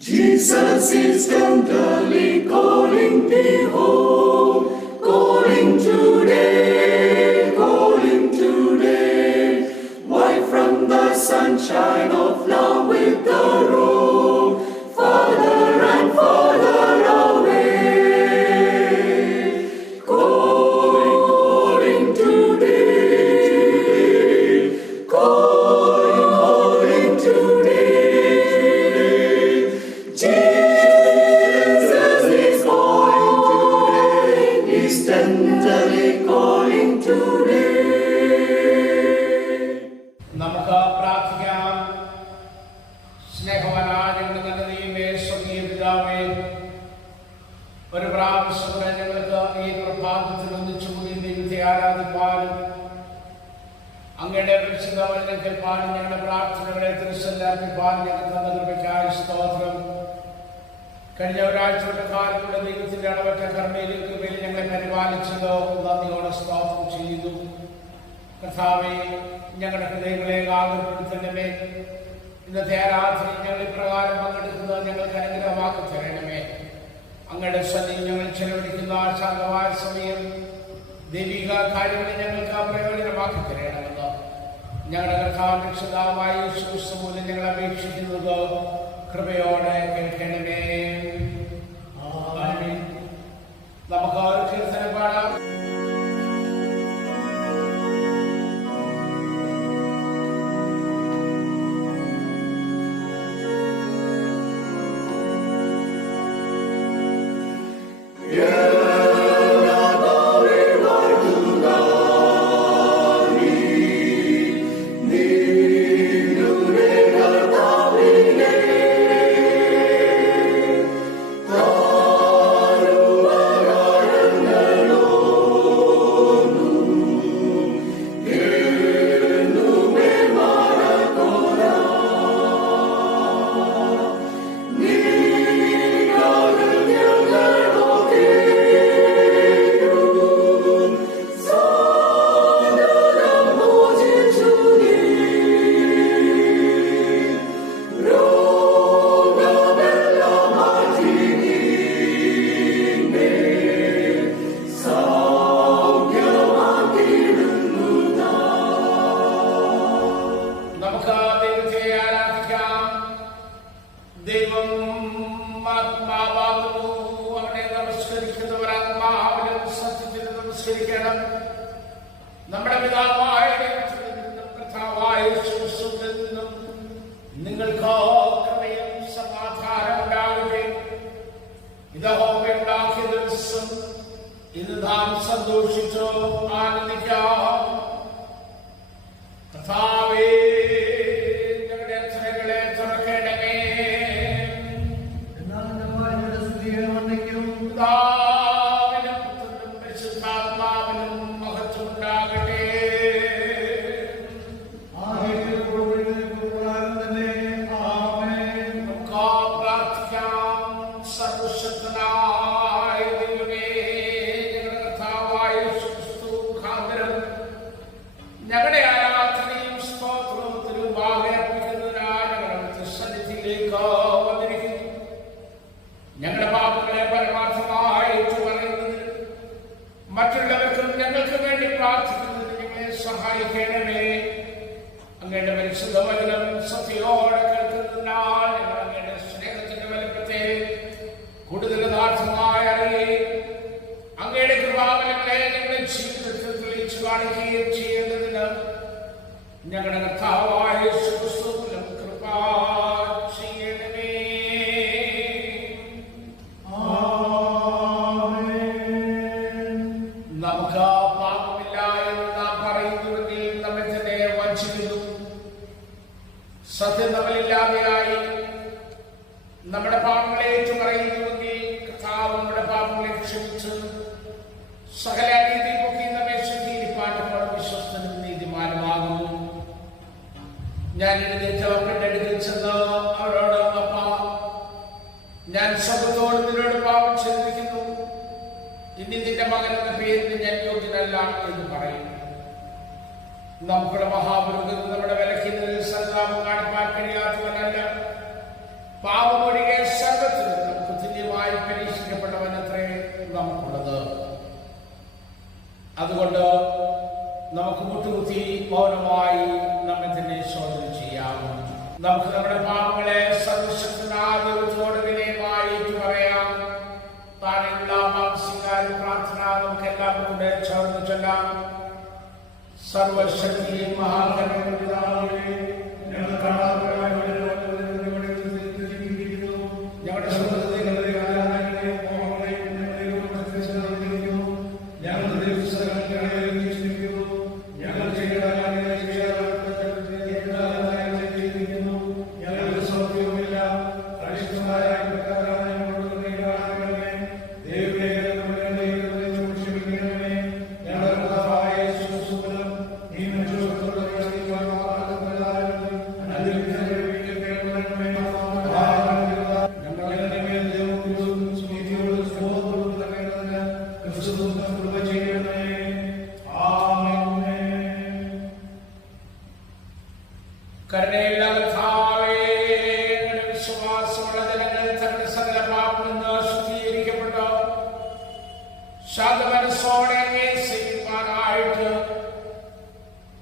Jesus is tenderly calling thee home, calling today, wipe from the sunshine of love with the roam, farther and farther away, calling today, calling today. Jesus is calling, He's tenderly calling today. നമുക്ക് പ്രാർത്ഥിക്കാം. സ്നേഹവാനായ ഞങ്ങളുടെ നല്ല ദൈവമേ, സ്വർഗ്ഗീയ പിതാവേ, ഒരു പ്രാവശ്യം കൂടെ ഞങ്ങൾക്ക് ഈ പ്രഭാതത്തിൽ ഒന്നിച്ചു കൂടി ദൈവത്തെ ആരാധിപ്പാനും അങ്ങയുടെ പരിശുദ്ധ വചനം കേൾപ്പാനും ഞങ്ങളുടെ പ്രാർത്ഥനകളെ തിരുസല്ലാർപ്പിപ്പാനും ഞങ്ങൾക്ക് തന്ന കൃപയ്ക്കായി സ്തോത്രം. കഴിഞ്ഞ ഒരാഴ്ചയുടെ കാലത്തുള്ള ദൈവത്തിന്റെ അളവറ്റ കരുണയിലും കൃപയിലും ഞങ്ങളെ പരിപാലിച്ചതോ നന്ദിയോടെ സ്തോത്രം ചെയ്യുന്നു. കർത്താവേ, ഞങ്ങളുടെ ഹൃദയങ്ങളെ ആകുലപ്പെടുത്തണമേ. ഇന്നത്തെ ആരാധനയിൽ ഞങ്ങൾ ഇപ്രകാരം പങ്കെടുക്കുന്നത് ഞങ്ങൾക്ക് അനുഗ്രഹമാക്കി തരണമേ. അങ്ങയുടെ സന്നിധിയിൽ ഞങ്ങൾ ചെലവഴിക്കുന്ന ശാന്തമായ സമയം ദൈവിക കാര്യങ്ങളെ ഞങ്ങൾക്ക് പ്രയോജനമാക്കി തരണമെന്ന് ഞങ്ങളുടെ കർത്താവ് രക്ഷിതാവായ യേശു ക്രിസ്തു മൂലം ഞങ്ങൾ അപേക്ഷിക്കുന്നത് കൃപയോടെ കേൾക്കണമേ. നമുക്ക് ഒരു കീർത്തനം പാടാം. നമ്മുടെ പിതാവായ കർത്താവായ യേശുക്രിസ്തുവിൽ നിന്നും നിങ്ങൾക്ക് കൃപയും സമാധാനം ഉണ്ടാകട്ടെ. യഹോവയുണ്ടാക്കിയ ദിവസം ഇന്ന് നാം സന്തോഷിച്ചോ ആനന്ദിക്കാം. കർത്താവേ, ഞങ്ങളുടെ അക്ഷരങ്ങളെ തുറക്കണമേ. ഞങ്ങളുടെ ആരാധനയും സ്തോത്രത്തിലും ഭാഗർപ്പിക്കുന്നതിനായി ഞങ്ങളുടെ സന്നിധിയിലേക്ക് വന്നിരിക്കുന്നു. ഞങ്ങളുടെ പാപങ്ങളെ പരമാർത്ഥമായി ഏറ്റുപറയുന്നതിന് മറ്റുള്ളവർക്കും ഞങ്ങൾക്ക് വേണ്ടി പ്രാർത്ഥിക്കുന്നതിന് ഞങ്ങളെ സഹായിക്കണമേ. അങ്ങയുടെ പരിശുദ്ധ വചനം സത്യയോടെ കേൾക്കുന്നതിനാൽ ഞങ്ങൾ അങ്ങയുടെ സ്നേഹത്തിന്റെ വലുപ്പത്തെ കൂടുതൽ യഥാർത്ഥമായി അറിയുകയും അങ്ങയുടെ കൃപാവലങ്ങളെ ഞങ്ങളുടെ ജീവിതത്തിൽ തെളിയിച്ചു കാണിക്കുകയും ചെയ്യേണ്ടതിന് ഞങ്ങളുടെ കർത്താവായ യേശുക്രിസ്തുവിലും കൃപ ചെയ്യണമേ. നമുക്ക് പാപമില്ല എന്ന് നാം പറയുന്നുവെങ്കിൽ നമ്മെ തന്നെ വഞ്ചിക്കുന്നു. സത്യം നമ്മളില്ലാതെയായി നമ്മുടെ പാപങ്ങളെ ഏറ്റുപറയുന്നുവെങ്കിൽ കർത്താവ് നമ്മുടെ പാപങ്ങളെ ക്ഷമിച്ച് സകല നീതി പൊക്കി നമ്മെ ശുദ്ധീകരിപ്പാൻ വിശ്വസ്തനും നീതിമാനുമാകുന്നു. ഞാൻ എഴുന്നേറ്റ് അവരുടെ അടുക്കൽ ചെന്ന് അവരോട്, അപ്പാ, ഞാൻ സ്വന്തത്തോട് നിന്നോട് പാപം ചെയ്തിരിക്കുന്നു. ഇനി നിന്റെ മകൻ എന്ന പേരിന് ഞാൻ യോഗ്യനല്ല എന്ന് പറയും. നമ്മുടെ മഹാപുരുഷൻ നമ്മുടെ വിലക്കിന്നതിൽ സന്താപം കാണിപ്പാൻ കഴിയാത്തവനല്ല. പാപമൊഴികെ അതുകൊണ്ട് നമുക്ക് മുട്ടുകുത്തി മൗനമായി നമ്മെ തന്നെ ശോധന ചെയ്യാം. നമുക്ക് നമ്മുടെ പാപങ്ങളെ സർവശക്തനായ ദൈവത്തോട് വിനയമായി പറയാം. താനെയുള്ള മാനസികാര പ്രാർത്ഥന നമുക്ക് എല്ലാവർക്കും കൂടെ ചേർന്ന് ചൊല്ലാം. സർവശക്തിയും മഹാകരുണയുള്ള പിതാവേ, ഞങ്ങൾ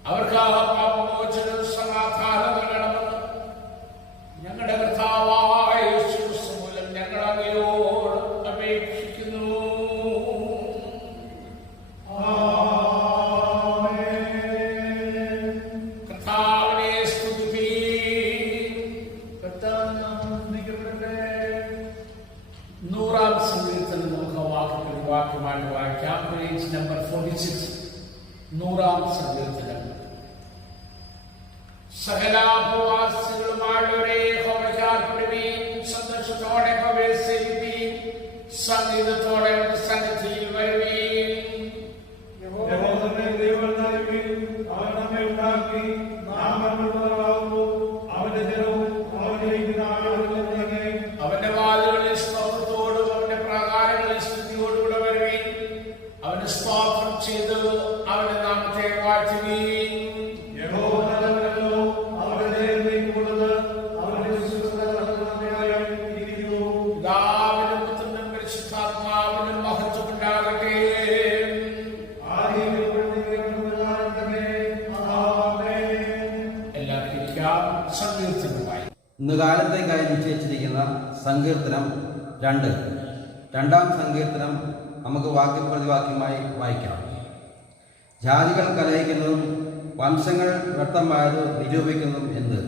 അവർക്ക് പാപമോചനം സമാധാനം നൽകണമെന്ന് ഞങ്ങളുടെ കർത്താവായ യേശു മൂലം ഞങ്ങൾ അങ്ങയോട് അപേക്ഷിക്കുന്നു. കർത്താവിനെ സ്തുതിപ്പീൻ. നൂറാം സങ്കീർത്തനം നമുക്ക് വാക്യമായിട്ട് വായിക്കാം. Page number 46. നൂറാം സങ്കീർത്തനം. സകലാഭവാസികളുമായുള്ളവരെ യഹോവയ്ക്കാർപ്പിടുവീൻ. സന്തോഷത്തോടെ യഹോവയെ സേവിപ്പീൻ. സംഗീതത്തോടെ അവന്റെ സന്നിധിയിൽ വരുവീൻ. അവൻ നമ്മെ ഉണ്ടാക്കി, നാം അവനുള്ളവരാകുന്നു. അവന്റെ ജനവും അവന്റെ വാതിലുകളിൽ സ്തോത്രത്തോടും അവന്റെ പ്രാകാരങ്ങളിൽ സ്തുതിയോടുകൂടെ വരുവീൻ. അവന് സ്തോത്രം ചെയ്ത് അവന്റെ നാമത്തെ വാഴ്ത്തുവീൻ. ഇന്ന് കാലത്തേക്കായി നിശ്ചയിച്ചിരിക്കുന്ന സങ്കീർത്തനം 2. രണ്ടാം സങ്കീർത്തനം നമുക്ക് വാക്യപ്രതിവാക്യമായി വായിക്കാം. ജാതികൾ കലഹിക്കുന്നതും വംശങ്ങൾ വ്യക്തമായത് നിരൂപിക്കുന്നതും എന്ത്?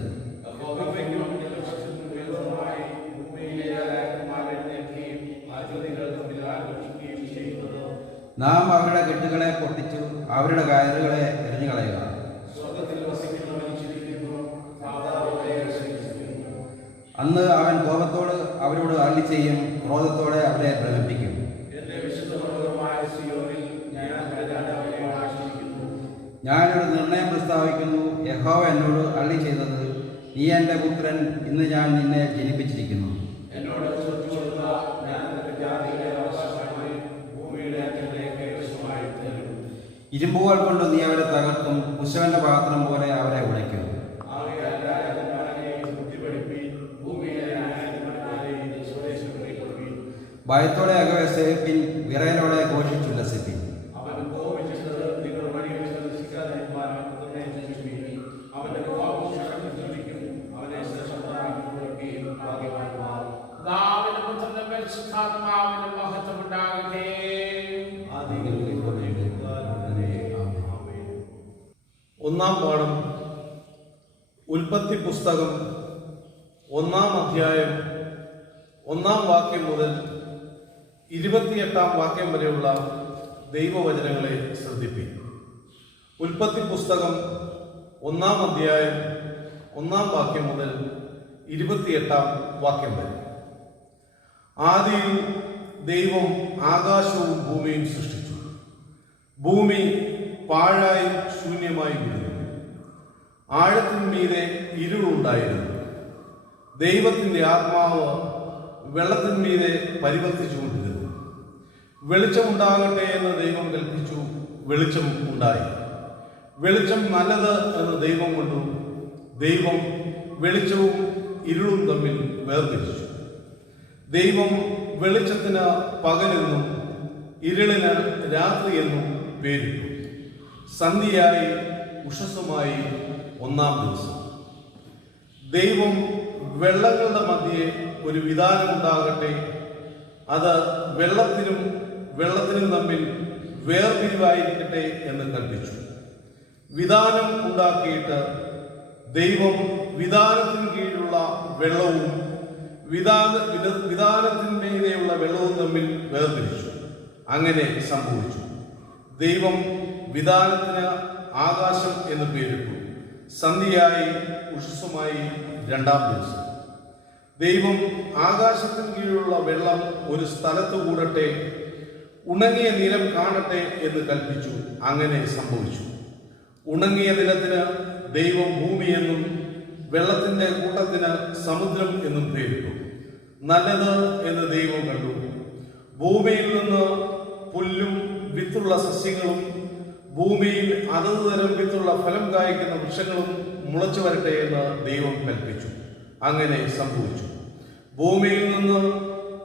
നാം അവരുടെ കെട്ടുകളെ പൊട്ടിച്ചു അവരുടെ കയറുകളെ എറിഞ്ഞു കളയുക. അന്ന് അവൻ കോപത്തോട് അവരോട് അരുളി ചെയ്യും, ക്രോധത്തോടെ അവരെ ഭ്രമിപ്പിക്കും. ഞാനൊരു നിർണയം പ്രസ്താവിക്കുന്നു, യഹോവ എന്നോട് അരുളി ചെയ്തത്, നീ എൻ്റെ പുത്രൻ, ഇന്ന് ഞാൻ നിന്നെ ജനിപ്പിച്ചിരിക്കുന്നു. ഇരുമ്പുകൾ കൊണ്ട് നീ അവരെ തകർക്കും, കുശവന്റെ പാത്രം പോലെ അവരെ ഉടയ്ക്കും. ഭയത്തോടെ അകവെ സേവിപ്പിൻ, വിറയലോടെ ഘോഷിച്ചുല്ലസിപ്പിൻ. ഒന്നാം പാഠം. ഉൽപ്പത്തി പുസ്തകം 1-ാം അധ്യായം 1-ാം വാക്യം മുതൽ 28-ാം വാക്യം വരെയുള്ള ദൈവവചനങ്ങളെ ശ്രദ്ധിപ്പിക്കും. ഉൽപ്പത്തി പുസ്തകം 1-ാം അധ്യായം 1-ാം വാക്യം മുതൽ 28-ാം വാക്യം വരെ. ആദിയിൽ ദൈവം ആകാശവും ഭൂമിയും സൃഷ്ടിച്ചു. ഭൂമി പാഴായി ശൂന്യമായി വിടുന്നു. ആഴത്തിന്മീതെ ഇരുളുണ്ടായിരുന്നു. ദൈവത്തിന്റെ ആത്മാവ് വെള്ളത്തിന്മീതെ പരിവർത്തിച്ചുകൊണ്ടിരുന്നു. വെളിച്ചമുണ്ടാകട്ടെ എന്ന് ദൈവം കൽപ്പിച്ചു. വെളിച്ചം ഉണ്ടായി. വെളിച്ചം നല്ലത് എന്ന് ദൈവം കണ്ടു. ദൈവം വെളിച്ചവും ഇരുളും തമ്മിൽ വേർതിരിച്ചു. ദൈവം വെളിച്ചത്തിന് പകലെന്നും ഇരുളിന് രാത്രിയെന്നും പേരിട്ടു. സന്ധ്യയായി ഉഷസ്സുമായി ഒന്നാം ദിവസം. ദൈവം വെള്ളങ്ങളുടെ മധ്യേ ഒരു വിധാനമുണ്ടാകട്ടെ, അത് വെള്ളത്തിനും തമ്മിൽ വേർപിരിവായിരിക്കട്ടെ എന്ന് കൽപ്പിച്ചു. വിധാനം ഉണ്ടാക്കിയിട്ട് ദൈവം വിധാനത്തിന് കീഴിലുള്ള വെള്ളവും വിധാനത്തിന്മീതെയുള്ള വെള്ളവും തമ്മിൽ വേർതിരിച്ചു. അങ്ങനെ സംഭവിച്ചു. ദൈവം വിധാനത്തിന് ആകാശം എന്ന് പേരിട്ടു. സന്ധ്യയായി ഉഷസ്സുമായി രണ്ടാം ദിവസം. ദൈവം ആകാശത്തിന് കീഴിലുള്ള വെള്ളം ഒരു സ്ഥലത്ത് കൂടട്ടെ, ഉണങ്ങിയ നിലം കാണട്ടെ എന്ന് കൽപ്പിച്ചു. അങ്ങനെ സംഭവിച്ചു. ഉണങ്ങിയ നിലത്തിന് ദൈവം ഭൂമിയെന്നും വെള്ളത്തിന്റെ കൂട്ടത്തിന് സമുദ്രം എന്നും പേരിട്ടു. നല്ലത് എന്ന് ദൈവം കണ്ടു. ഭൂമിയിൽ നിന്ന് പുല്ലും വിത്തുള്ള സസ്യങ്ങളും ഭൂമിയിൽ അതത് തരം വിത്തുള്ള ഫലം കായ്ക്കുന്ന വൃക്ഷങ്ങളും മുളച്ചു വരട്ടെ എന്ന് ദൈവം കൽപ്പിച്ചു. അങ്ങനെ സംഭവിച്ചു. ഭൂമിയിൽ നിന്ന്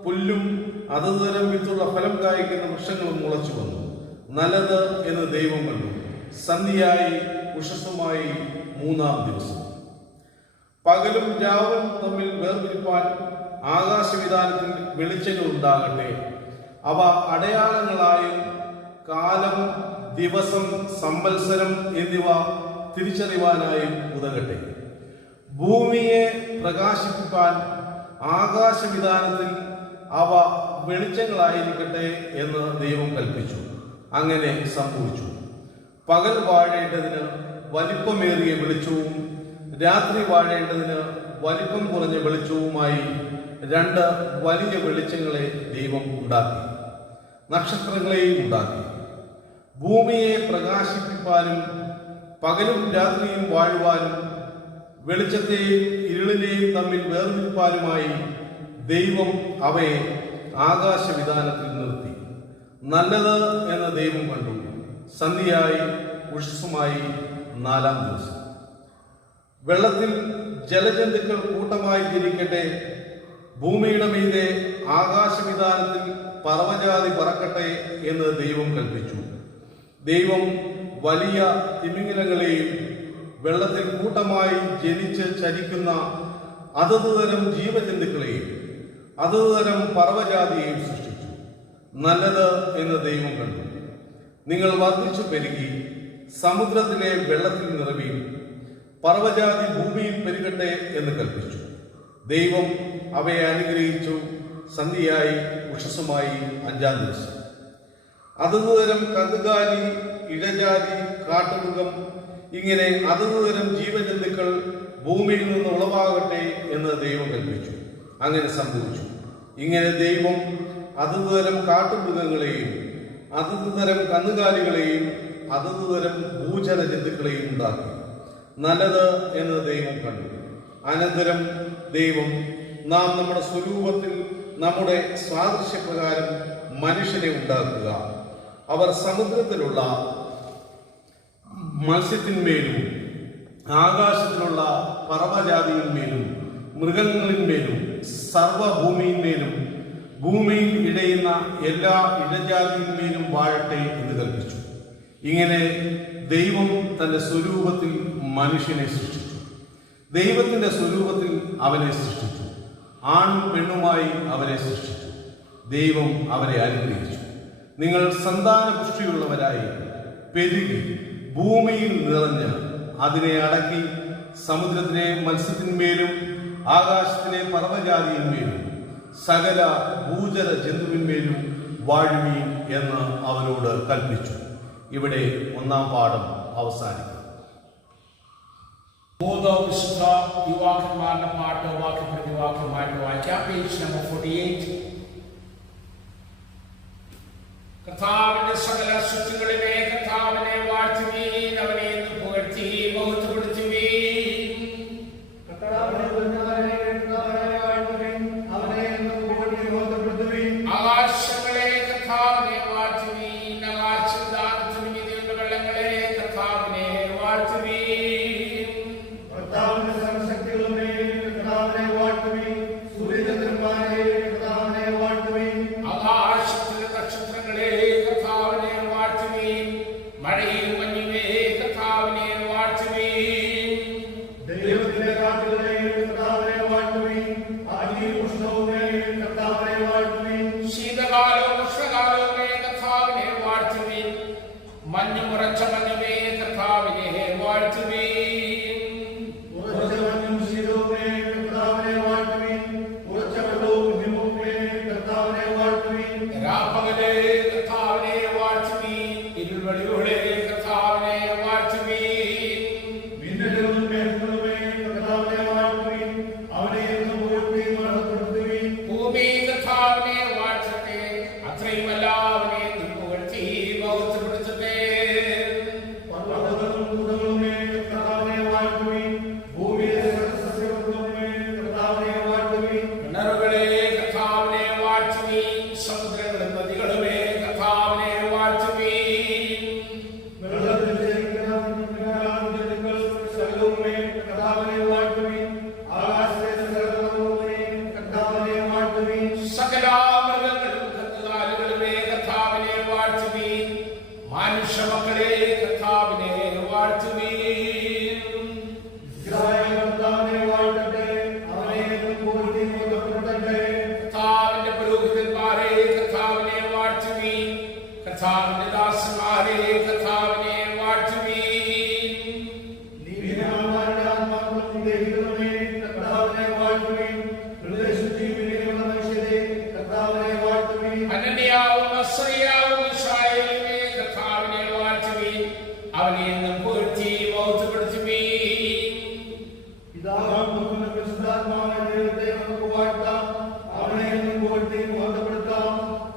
പുല്ലും അതത് തരം വിത്തുള്ള ഫലം കായ്ക്കുന്ന വൃക്ഷങ്ങളും മുളച്ചു വന്നു. നല്ലത് എന്ന് ദൈവം കണ്ടു. സന്ധ്യയായി ഉഷസ്സുമായി മൂന്നാം ദിവസം. പകലും രാവും തമ്മിൽ വേർതിരിപ്പാൻ ആകാശവിധാനത്തിൽ വെളിച്ചങ്ങൾ ഉണ്ടാകട്ടെ. അവ അടയാളങ്ങളായും കാലം, ദിവസം, സംവത്സരം എന്നിവ തിരിച്ചറിവാനായും ഉതകട്ടെ. ഭൂമിയെ പ്രകാശിപ്പിക്കാൻ ആകാശവിധാനത്തിൽ അവ വെളിച്ചങ്ങളായിരിക്കട്ടെ എന്ന് ദൈവം കൽപ്പിച്ചു. അങ്ങനെ സംഭവിച്ചു. പകൽ വാഴേണ്ടതിന് വലിപ്പമേറിയ വെളിച്ചവും രാത്രി വാഴേണ്ടതിന് വലിപ്പം കുറഞ്ഞ വെളിച്ചവുമായി രണ്ട് വലിയ വെളിച്ചങ്ങളെ ദൈവം ഉണ്ടാക്കി. നക്ഷത്രങ്ങളെയും ഉണ്ടാക്കി. ഭൂമിയെ പ്രകാശിപ്പിക്കാനും പകലും രാത്രിയും വാഴുവാനും വെളിച്ചത്തെയും ഇരുളിനെയും തമ്മിൽ വേർതിരിപ്പാനുമായി ദൈവം അവയെ ആകാശവിധാനത്തിൽ നിർത്തി. നല്ലത് എന്ന് ദൈവം കണ്ടു. സന്ധ്യയായി ഉഷസ്സുമായി നാലാം ദിവസം. വെള്ളത്തിൽ ജലജന്തുക്കൾ കൂട്ടമായി ജനിക്കട്ടെ. ഭൂമിയുടെ മീതെ ആകാശവിധാനത്തിൽ പറവജാതി പറക്കട്ടെ എന്ന് ദൈവം കൽപ്പിച്ചു. ദൈവം വലിയ തിമിംഗലങ്ങളെയും വെള്ളത്തിൽ കൂട്ടമായി ജനിച്ച് ചരിക്കുന്ന അതത് തരം ജീവജന്തുക്കളെയും അതത് തരം പറവജാതിയെയും സൃഷ്ടിച്ചു. നല്ലത് എന്ന് ദൈവം കണ്ടു. നിങ്ങൾ വർദ്ധിച്ചു പെരുകി സമുദ്രത്തിലെ വെള്ളത്തിൽ നിറവിയും പറവജാതി ഭൂമിയിൽ പെരുകട്ടെ എന്ന് കൽപ്പിച്ചു. ദൈവം അവയെ അനുഗ്രഹിച്ചു. സന്ധ്യയായി ഉഷസ്സുമായി അഞ്ചാം ദിവസം. അതത് തരം കന്നുകാലി, ഇഴജാതി, കാട്ടുമൃഗം ഇങ്ങനെ അതത് തരം ജീവജന്തുക്കൾ ഭൂമിയിൽ നിന്ന് ഉളവാകട്ടെ എന്ന് ദൈവം കൽപ്പിച്ചു. അങ്ങനെ സംഭവിച്ചു. ഇങ്ങനെ ദൈവം അതത് തരം കാട്ടുമൃഗങ്ങളെയും അതത് തരം കന്നുകാലികളെയും അതത് തരം ഭൂചര ജന്തുക്കളെയും ഉണ്ടാക്കി. നല്ലത് എന്ന് ദൈവം കണ്ടു. അനന്തരം ദൈവം, നാം നമ്മുടെ സ്വരൂപത്തിൽ നമ്മുടെ സാദൃശ്യപ്രകാരം മനുഷ്യനെ ഉണ്ടാക്കുക. അവർ സമുദ്രത്തിലുള്ള മത്സ്യത്തിന്മേലും ആകാശത്തിലുള്ള പറവജാതിയിന്മേലും മൃഗങ്ങളിന്മേലും സർവഭൂമിയിന്മേലും ഭൂമിയിൽ ഇടയുന്ന എല്ലാ ഇഴജാതിയിന്മേലും വാഴട്ടെ എന്ന് കൽപ്പിച്ചു. ഇങ്ങനെ ദൈവം തന്റെ സ്വരൂപത്തിൽ മനുഷ്യനെ സൃഷ്ടിച്ചു. ദൈവത്തിന്റെ സ്വരൂപത്തിൽ അവനെ സൃഷ്ടിച്ചു. ആണും പെണ്ണുമായി അവരെ സൃഷ്ടിച്ചു. ദൈവം അവരെ അനുഗ്രഹിച്ചു. നിങ്ങൾ സന്താനപുഷ്ടിയുള്ളവരായി പെരുകി ഭൂമിയിൽ നിറഞ്ഞ് അതിനെ അടക്കി സമുദ്രത്തിലെ മത്സ്യത്തിന്മേലും ആകാശത്തിലെ പർവ്വജാതിയിന്മേലും സകല ഭൂചര ജന്തുവിന്മേലും വാഴുവീൻ എന്ന് അവനോട് കൽപ്പിച്ചു. ഇവിടെ ഒന്നാം പാഠം അവസാനിക്കും. മൂന്നോ വിശുദ്ധ യുവാക്കന്മാരുടെ പാട്ട് വാക്യപ്രതിവാക്യമായിട്ട് വായിക്കാം. Page number 48. കർത്താവിന്റെ സകല സൃഷ്ടികളിലെ കർത്താവിനെ വാഴ്ത്തുവീൻ, അവനെ എന്ന് പുകഴ്ത്തി മഹത്വപ്പെടുത്തുവീൻ. ആകാശങ്ങളെ കർത്താവിനെ വാഴ്ത്തുവീൻ, ആകാശവിധാനത്തിനു മീതെയുള്ള വെള്ളങ്ങളെ കർത്താവിനെ വാഴ്ത്തുവീൻ. കർത്താവിന്റെ സർവ്വശക്തികളുമേ കർത്താവിനെ വാഴ്ത്തുവീൻ, സൂര്യചന്ദ്രന്മാരെ കർത്താവിനെ വാഴ്ത്തുവീൻ. ആകാശത്തിലെ നക്ഷത്രങ്ങളെ കർത്താവിനെ വാഴ്ത്തുവീൻ,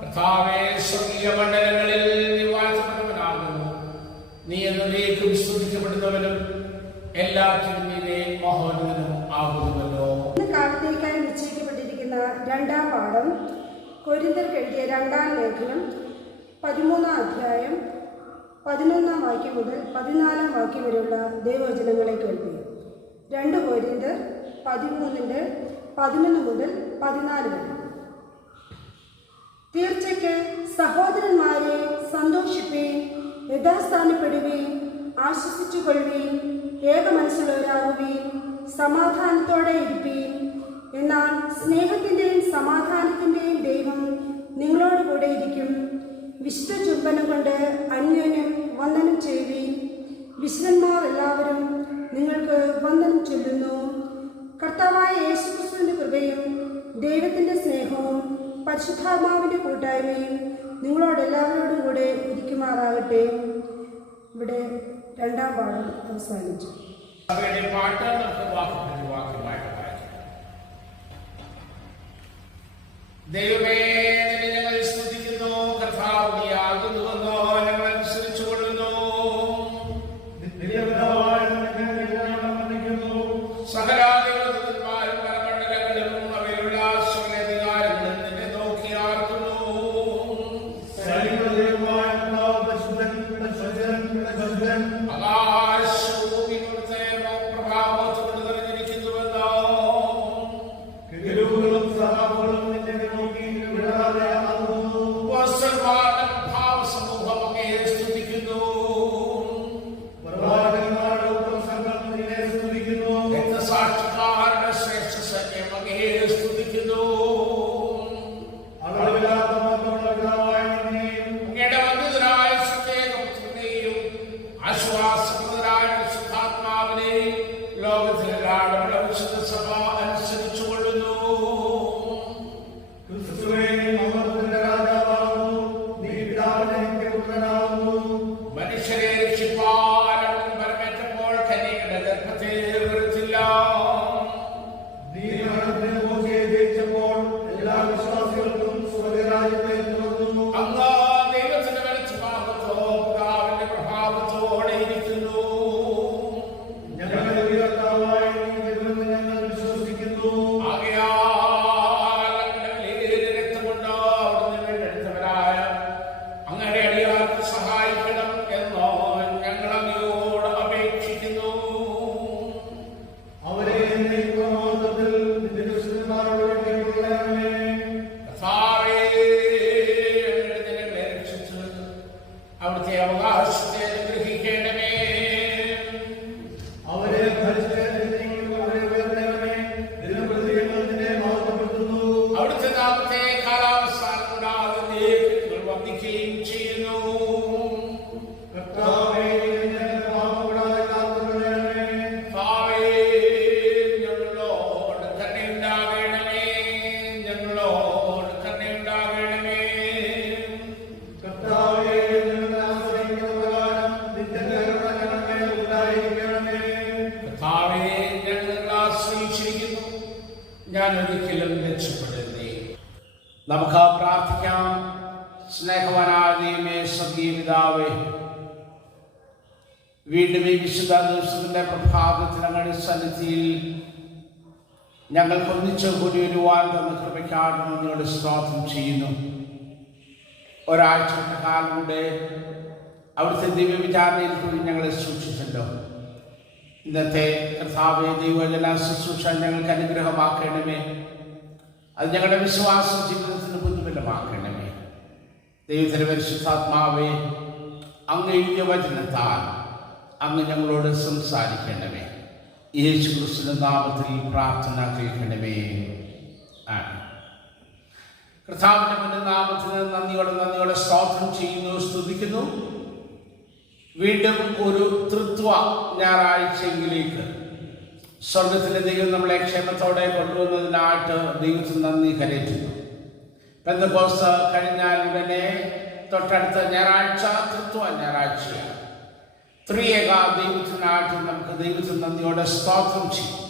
കർത്താവേ, സ്വർഗീയ മണ്ഡലങ്ങളിൽ നിവാസപ്പെടുന്നവനാകുന്നു. നീ എന്നേക്കും സ്തുതിക്കപ്പെടുന്നവനും എല്ലാറ്റിനും നീ മഹോന്നതനും ആകുന്നുവല്ലോ. ഇന്ന് കാലത്തേക്കായി നിശ്ചയിക്കപ്പെട്ടിരിക്കുന്ന രണ്ടാം പാഠം കൊരിന്ത്യർക്ക് എഴുതിയ രണ്ടാം ലേഖനം 13-ാം അധ്യായം 11-ാം വാക്യം മുതൽ 14-ാം വാക്യം വരെയുള്ള ദൈവവചനങ്ങളെ കേൾക്കുക. 2 കൊരിന്ത്യർ 13-11 മുതൽ 14 വരെ. തീർച്ചയ്ക്ക് സഹോദരന്മാരെ, സന്തോഷിപ്പീൻ, യഥാസ്ഥാനപ്പെടുവീൻ, ആശ്വസിച്ചുകൊള്ളുവീൻ, ഏക മനസ്സുള്ളവരാകുവീൻ, സമാധാനത്തോടെ ഇരിപ്പീൻ. എന്നാൽ സ്നേഹത്തിൻ്റെയും സമാധാനത്തിൻ്റെയും ദൈവം നിങ്ങളോട് കൂടെ ഇരിക്കും. വിശുദ്ധ ചുംബനം കൊണ്ട് അന്യോന്യം വന്ദനം ചെയ്യുവീൻ. വിശുദ്ധന്മാർ എല്ലാവരും നിങ്ങൾക്ക് വന്ദനം ചൊല്ലുന്നു. കർത്താവായ യേശുക്രിസ്തുവിൻ്റെ കൃപയും ദൈവത്തിൻ്റെ സ്നേഹവും പരിശുദ്ധാത്മാവിൻ്റെ കൂട്ടായ്മയും നിങ്ങളോടെല്ലാവരോടും കൂടെ ഇരിക്കുമാറാകട്ടെ. ഇവിടെ രണ്ടാം പാഠം അവസാനിച്ചു. പാട്ട് നമുക്ക് വാക്കുമായിട്ട് വായിക്കാം. ദൈവമേ, നിന്നെ ഞങ്ങൾ സ്തുതിക്കുന്നു. കർത്താവിയാകുന്നുവെന്നോ ഞങ്ങൾ അനുസരിച്ചുകൊള്ളുന്നു. സകലാധിപതിമാരും പരമണ്ഡലങ്ങളും അവയുള്ള സ്വകാര്യങ്ങളും നിന്നെ നോക്കി ആർക്കുന്നു. ആകാശവും ഇവിടുത്തെ പ്രഭാവത്തോട് നിറഞ്ഞിരിക്കുന്നുവെന്നോ. ഭാവസമൂഹം അങ്ങയെ സ്തുതിക്കുന്നു. രക്തസാക്ഷിക്കാരുടെ ശ്രേഷ്ഠ സൈന്യം അങ്ങയെ സ്തുതിക്കുന്നു. അങ്ങയുടെ വന്ദിതരായ സത്യേകപുത്രനെയും ആശ്വാസപ്രദരായ ശുദ്ധാത്മാവിനെയും ലോകത്തിലുള്ള വിശുദ്ധ സഭ അനുസരിച്ചുകൊള്ളുന്നു. മനുഷ്യരെ രക്ഷിപ്പാൻ പരമേറ്റപ്പോൾ കന്യകയുടെ ഗർഭത്തെ വെറുത്തില്ല. അങ്ങ് ദൈവത്തിന്റെ വലത്തുഭാഗത്തോ പിതാവിന്റെ പ്രഭാവത്തോടെ ഇരിക്കുന്നു. ആകയാൽ രക്തമുണ്ടോ അവിടുന്ന് എടുത്തവരായ അങ്ങനെ അടിയാർക്ക് സഹായിക്കണം എന്നോ ഞങ്ങൾ അങ്ങയോട് അപേക്ഷിക്കുന്നു. കർത്താവേ, ജനങ്ങളെ രക്ഷിച്ച് അവിടുത്തെ അവകാശത്തെ അനുഗ്രഹിക്കണമേ. അവിടുത്തെ നാമത്തെ കാലാവസ്ഥാനം കൂടാതെ നിങ്ങൾ വന്ദിക്കുകയും ചെയ്യുന്നു. കർത്താവേ, ഞങ്ങളോട് കരുണയുണ്ടാകണമേ. ഞങ്ങളോട് കരുണയുണ്ടാകണമേ. കർത്താവേ, ഞങ്ങൾ ആശ്രയിച്ചിരിക്കുന്നു. ഞാൻ ഒരിക്കലും രക്ഷപ്പെടുന്നേ. നമുക്ക് പ്രാർത്ഥിക്കാം. സ്നേഹവാനായ ദൈവമേ, സ്വർഗീയ പിതാവേ, വീണ്ടും ഈ വിശുദ്ധ ദിവസത്തിന്റെ പ്രഭാതത്തിൽ അങ്ങയുടെ സന്നിധിയിൽ ഞങ്ങൾക്ക് ഒന്നിച്ചു കൂടി വരുവാൻ തന്ന കൃപയ്ക്കാണ് നിങ്ങളുടെ സ്തോത്രം ചെയ്യുന്നു. ഒരാഴ്ചയുടെ കാലം കൊണ്ട് അവിടുത്തെ ദിവ്യവിചാരണയിൽ കൂടി ഞങ്ങളെ സൂക്ഷിച്ചല്ലോ. ഇന്നത്തെ കർത്താവേ, ദൈവവചന ശുശ്രൂഷ ഞങ്ങൾക്ക് അനുഗ്രഹമാക്കണമേ. അത് ഞങ്ങളുടെ വിശ്വാസ ജീവിതത്തിന് പുതുബലമാക്കണമേ. ദൈവത്തിന്റെ പരിശുദ്ധാത്മാവേ, അങ്ങ് എഴുതിയ വചനത്താൽ അങ്ങ് ഞങ്ങളോട് സംസാരിക്കണമേ. യേശു ക്രിസ്തുവിന്റെ നാമത്തിൽ പ്രാർത്ഥന കേൾക്കണമേ. കർത്താവിന്റെ മുന്നിൽ നാമത്തിന് നന്ദിയോടെ സ്തോത്രം ചെയ്യുന്നു, സ്തുതിക്കുന്നു. വീണ്ടും ഒരു തൃത്വ ഞായറാഴ്ചയെങ്കിലേക്ക് സ്വർഗത്തിലെ ദൈവം നമ്മളെ ക്ഷേമത്തോടെ കൊണ്ടുവന്നതിനായിട്ട് ദൈവത്തിന് നന്ദി കരയറ്റുന്നു. പെന്തക്കോസ്ത് കഴിഞ്ഞാൽ ഉടനെ തൊട്ടടുത്ത ഞായറാഴ്ച തൃത്വ ഞായറാഴ്ചയാണ്. ത്രിയേക ദൈവത്തിനായിട്ട് നമുക്ക് ദൈവത്തിന് നന്ദിയോടെ സ്തോത്രം ചെയ്യും.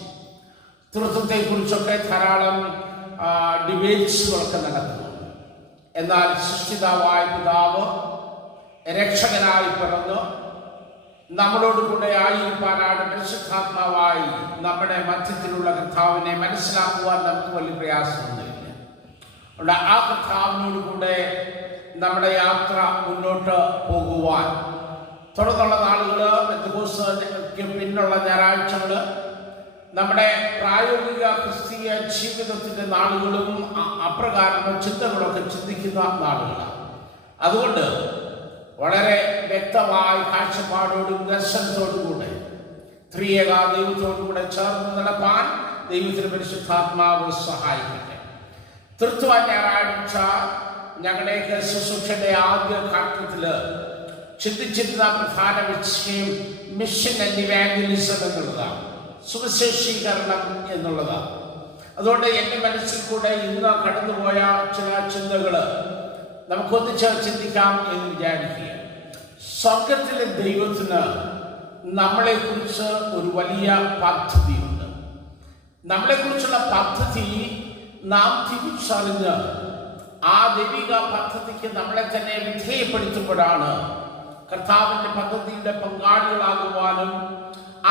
തൃത്വത്തെക്കുറിച്ചൊക്കെ ധാരാളം ഡിബേറ്റ്സുകളൊക്കെ നടക്കുന്നുണ്ട്. എന്നാൽ സൃഷ്ടിതാവായ പിതാവ് രക്ഷകനായി പിറന്ന് നമ്മളോട് കൂടെ ആയിരിക്കാനാണ് പരിശുദ്ധാത്മാവായി നമ്മുടെ മധ്യത്തിലുള്ള കർത്താവിനെ മനസ്സിലാക്കുവാൻ നമുക്ക് വലിയ പ്രയാസമൊന്നുമില്ല. അതുകൊണ്ട് ആ കർത്താവിനോട് കൂടെ നമ്മുടെ യാത്ര മുന്നോട്ട് പോകുവാൻ തുടർന്നുള്ള നാളുകൾ, പെന്തക്കോസ്തിന് പിന്നുള്ള ഞായറാഴ്ചകൾ, നമ്മുടെ പ്രായോഗിക ക്രിസ്തീയ ജീവിതത്തിൻ്റെ നാളുകളും അപ്രകാരമുള്ള ചിന്തകളൊക്കെ ചിന്തിക്കുന്ന നാളുകളാണ്. അതുകൊണ്ട് വളരെ വ്യക്തമായ കാഴ്ചപ്പാടോടും ദർശനത്തോടും കൂടെ ത്രിയേക ദൈവത്തോടുകൂടെ ചേർന്ന് നടപ്പാൻ ദൈവത്തിന് പരിശുദ്ധാത്മാവ് സഹായിക്കട്ടെ. തൃത്വ ഞായറാഴ്ച ഞങ്ങളുടെയൊക്കെ ശുശ്രൂഷയുടെ ആദ്യ ഘട്ടത്തിൽ ചിന്തിച്ചിരുന്ന പ്രധാന വിഷയം മിഷൻ ആൻഡ് ഇവാഞ്ചലിസം എന്നുള്ളതാണ്, സുവിശേഷീകരണം എന്നുള്ളതാണ്. അതുകൊണ്ട് എൻ്റെ മനസ്സിൽ കൂടെ ഇന്ന് കടന്നുപോയ ചില ചിന്തകൾ നമുക്കൊന്നിച്ച് ചിന്തിക്കാം എന്ന് വിചാരിക്കുക. സ്വർഗത്തിലെ ദൈവത്തിന് നമ്മളെക്കുറിച്ച് ഒരു വലിയ പദ്ധതിയുണ്ട്. നമ്മളെക്കുറിച്ചുള്ള പദ്ധതി നാം തിരിച്ചറിഞ്ഞ് ആ ദൈവിക പദ്ധതിക്ക് നമ്മളെ തന്നെ വിധേയപ്പെടുത്തുമ്പോഴാണ് കർത്താവിൻ്റെ പദ്ധതിയുടെ പങ്കാളികളാകുവാനും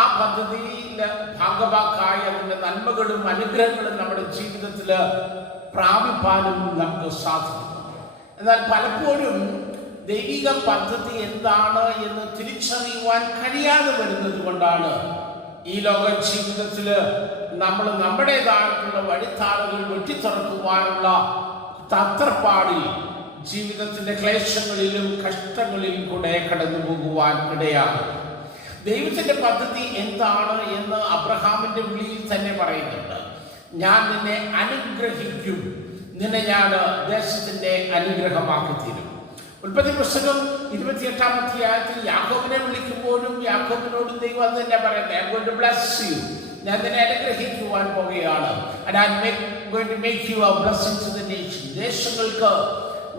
ആ പദ്ധതിയിൽ ഭാഗവാക്കായ അതിൻ്റെ നന്മകളും അനുഗ്രഹങ്ങളും നമ്മുടെ ജീവിതത്തിൽ പ്രാപിപ്പാനും നമുക്ക് സാധിക്കും. എന്നാൽ പലപ്പോഴും ദൈവിക പദ്ധതി എന്താണ് എന്ന് തിരിച്ചറിയുവാൻ കഴിയാതെ വരുന്നത് കൊണ്ടാണ് ഈ ലോക ജീവിതത്തിൽ നമ്മൾ നമ്മുടേതായിട്ടുള്ള വഴിത്താറുകൾ വെട്ടിത്തുറക്കുവാനുള്ള തത്രപ്പാടിൽ ജീവിതത്തിൻ്റെ ക്ലേശങ്ങളിലും കഷ്ടങ്ങളിലും കൂടെ കടന്നു പോകുവാൻ ഇടയാകും. ദൈവത്തിൻ്റെ പദ്ധതി എന്താണ് എന്ന് അബ്രഹാമിൻ്റെ വിളിയിൽ തന്നെ പറയുന്നുണ്ട്. ഞാൻ നിന്നെ അനുഗ്രഹിക്കും, നിന്നെ ഞാൻ ദേശത്തിൻ്റെ അനുഗ്രഹമാക്കി തീരും. ഉൽപ്പത്തി പുസ്തകം 28-ാം അധ്യായത്തിൽ യാക്കോബിനെ വിളിക്കുമ്പോഴും യാക്കോബിനോട് ദൈവം അത് തന്നെ പറയുന്നത്, I'm going to bless you, ഞാൻ നിന്നെ അനുഗ്രഹിക്കുവാൻ പോവുകയാണ്. And I'm going to make you a blessing to the nation. ദേശങ്ങൾക്ക്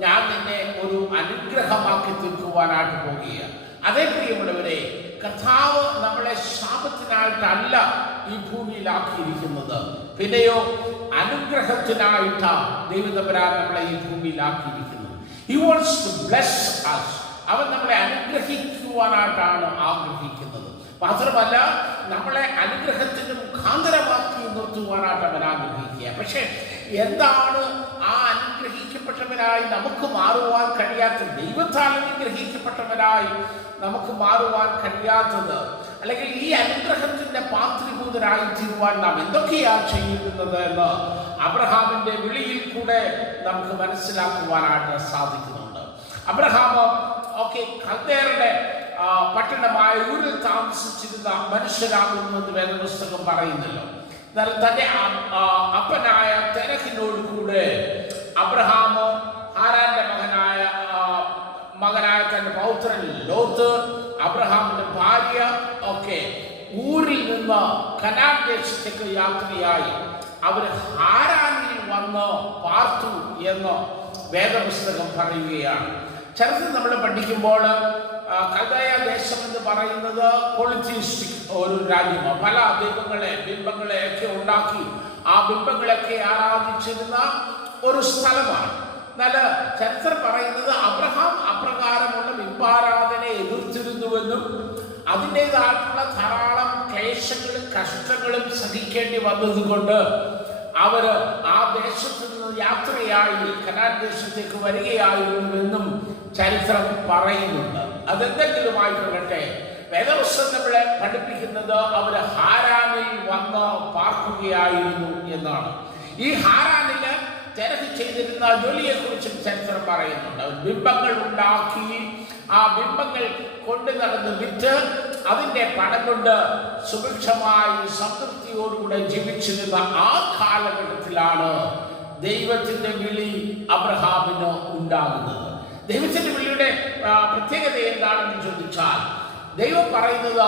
ഞാൻ നിന്നെ ഒരു അനുഗ്രഹമാക്കി തീർക്കുവാനായിട്ട് പോവുകയാണ്. അതേ പ്രിയമുള്ളവരെ, കർത്താവ് നമ്മളെ ശാപത്തിനായിട്ടല്ല ഈ ഭൂമിയിലാക്കിയിരിക്കുന്നത്, പിന്നെയോ അനുഗ്രഹത്തിനായിട്ടാണ് ദൈവതമ്പുരാൻ നമ്മളെ ഈ ഭൂമിയിലാക്കിയിരിക്കുന്നത്. He wants to bless us. അവൻ നമ്മളെ അനുഗ്രഹിക്കുവാനായിട്ടാണ് ആഗ്രഹിക്കുന്നത്. മാത്രമല്ല, നമ്മളെ അനുഗ്രഹത്തിന് മുഖാന്തരമാക്കി നിർത്തുവാനായിട്ട് അവൻ ആഗ്രഹിക്കുക. പക്ഷെ എന്താണ് ആ അനുഗ്രഹിക്കപ്പെട്ടവരായി നമുക്ക് മാറുവാൻ കഴിയാത്ത, ദൈവത്താൽ അനുഗ്രഹിക്കപ്പെട്ടവരായി നമുക്ക് മാറുവാൻ കഴിയാത്തത്, അല്ലെങ്കിൽ ഈ അനുഗ്രഹത്തിന്റെ പാത്രീഭൂതരായി തീരുവാൻ നാം എന്തൊക്കെയാണ് ചെയ്യുന്നത് എന്ന് അബ്രഹാമിന്റെ വിളിയിൽ കൂടെ നമുക്ക് മനസ്സിലാക്കുവാനായിട്ട് സാധിക്കുന്നുണ്ട്. അബ്രഹാം കൽദേയരുടെ പട്ടണമായ ഊരിൽ താമസിച്ചിരുന്ന മനുഷ്യരാകുന്നുവെന്ന് വേദപുസ്തകം പറയുന്നല്ലോ. എന്നാൽ തന്റെ അപ്പനായ തെരഹിനോട് കൂടെ അബ്രഹാം ഹാരാന്റെ മകനായ തന്റെ പൗത്രൻ ലോത്ത്, അബ്രഹാമിന്റെ ഭാര്യ ഒക്കെ ഊരിൽ നിന്ന് കനാൻ ദേശത്തേക്ക് യാത്രയായി അവർ ഹാരാനിൽ വന്ന് പാർത്തു എന്ന് വേദപുസ്തകം പറയുകയാണ്. ചരിത്രം നമ്മൾ പഠിക്കുമ്പോൾ കൽദയ ദേശം എന്ന് പറയുന്നത് പോളിറ്റിസ്റ്റിക് ഒരു രാജ്യമാണ്. പല ബിംബങ്ങളെ ഒക്കെ ഉണ്ടാക്കി ആ ബിംബങ്ങളൊക്കെ ആരാധിച്ചിരുന്ന ഒരു സ്ഥലമാണ്. എന്നാൽ ചരിത്രം പറയുന്നത് അബ്രഹാം അപ്രകാരമുള്ള ബിംബാരാധനയെ എതിർത്തിരുന്നുവെന്നും അതിൻ്റെതായിട്ടുള്ള ധാരാളം ക്ലേശങ്ങളും കഷ്ടങ്ങളും സഹിക്കേണ്ടി വന്നതുകൊണ്ട് അവർ ആ ദേശത്ത് നിന്ന് യാത്രയായി കനാൻ ദേശത്തേക്ക് വരികയായിരുന്നുവെന്നും ചരിത്രം പറയുന്നുണ്ട്. അതെന്തെങ്കിലുമായിക്കൊള്ളട്ടെ, വേദപുസ്തകം നമ്മളെ പഠിപ്പിക്കുന്നത് അവർ ഹാരാനിൽ വന്ന് പാർക്കുകയായിരുന്നു എന്നാണ്. ഈ ഹാരാനില് തെരഹ് ചെയ്തിരുന്ന ജോലിയെക്കുറിച്ചും ചരിത്രം പറയുന്നുണ്ട്. ബിംബങ്ങൾ ഉണ്ടാക്കി ആ ബിംബങ്ങൾ കൊണ്ട് നടന്ന് വിറ്റ് അതിൻ്റെ പണം കൊണ്ട് സുഭിക്ഷമായി സംതൃപ്തിയോടുകൂടെ ജീവിച്ചിരുന്ന ആ കാലഘട്ടത്തിലാണ് ദൈവത്തിൻ്റെ വിളി അബ്രഹാമിന് ഉണ്ടാകുന്നത്. ദൈവത്തിൻ്റെ വിളിയുടെ പ്രത്യേകത എന്താണെന്ന് ചോദിച്ചാൽ, ദൈവം പറയുന്നത്,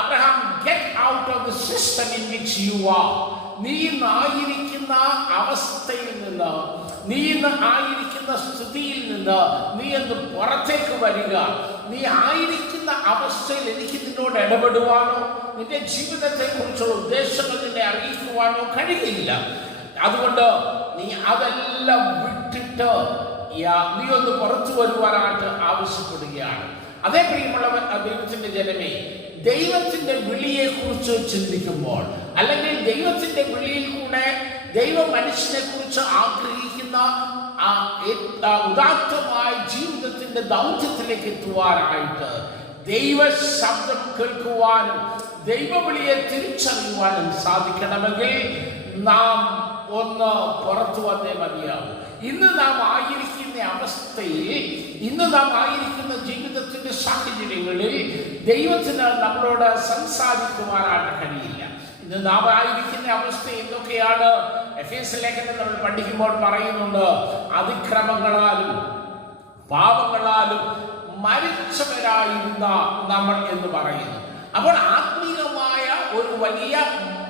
Abraham get out of the system in which you are. നീ ഇന്നായിരിക്കുന്ന അവസ്ഥയിൽ നിന്ന്, നീ ഇന്ന് ആയിരിക്കുന്ന സ്ഥിതിയിൽ നിന്ന് നീ എന്ന് പുറത്തേക്ക് വരിക. നീ ആയിരിക്കുന്ന അവസ്ഥയിൽ എനിക്ക് നിന്നോട് ഇടപെടുവാനോ നിന്റെ ജീവിതത്തെ കുറിച്ചുള്ള ഉദ്ദേശങ്ങൾ നിന്നെ അറിയിക്കുവാനോ സഞ്ചരിക്കുവാനോ കഴിയില്ല. അതുകൊണ്ട് നീ അതെല്ലാം വിട്ടിട്ട് നീ ഒന്ന് പുറത്തു വരുവാനായിട്ട് ആവശ്യപ്പെടുകയാണ്. അതേ പ്രിയമുള്ളവൻ, ദൈവത്തിന്റെ ജനമേ, ദൈവത്തിന്റെ വിളിയെ കുറിച്ച് ചിന്തിക്കുമ്പോൾ, അല്ലെങ്കിൽ ദൈവത്തിന്റെ വിളിയിൽ കൂടെ ദൈവം മനുഷ്യനെ കുറിച്ച് ആഗ്രഹിക്കുന്ന ഉദാത്തമായ ജീവിതത്തിന്റെ ദൗത്യത്തിലേക്ക് എത്തുവാനായിട്ട് ദൈവ ശബ്ദം കേൾക്കുവാനും ദൈവവിളിയെ തിരിച്ചറിയുവാനും സാധിക്കണമെങ്കിൽ നാം ഒന്ന് പുറത്തു വന്നേ മതിയാവും. ഇന്ന് നാം ആയിരിക്കുന്ന അവസ്ഥയിൽ, ഇന്ന് നാം ആയിരിക്കുന്ന ജീവിതത്തിന്റെ സാഹചര്യങ്ങളിൽ ദൈവത്തിന് നമ്മളോട് സംസാരിക്കുവാനായിട്ട് കഴിയില്ല. ഇന്ന് നാം ആയിരിക്കുന്ന അവസ്ഥ എന്തൊക്കെയാണ്? എഫേസ്യ ലേഖനം നമ്മൾ പഠിക്കുമ്പോൾ പറയുന്നുണ്ട്, അതിക്രമങ്ങളാലും പാപങ്ങളാലും മരിച്ചവരായിരുന്ന നമ്മൾ എന്ന് പറയുന്നു. അപ്പോൾ ആത്മീയമായ ഒരു വലിയ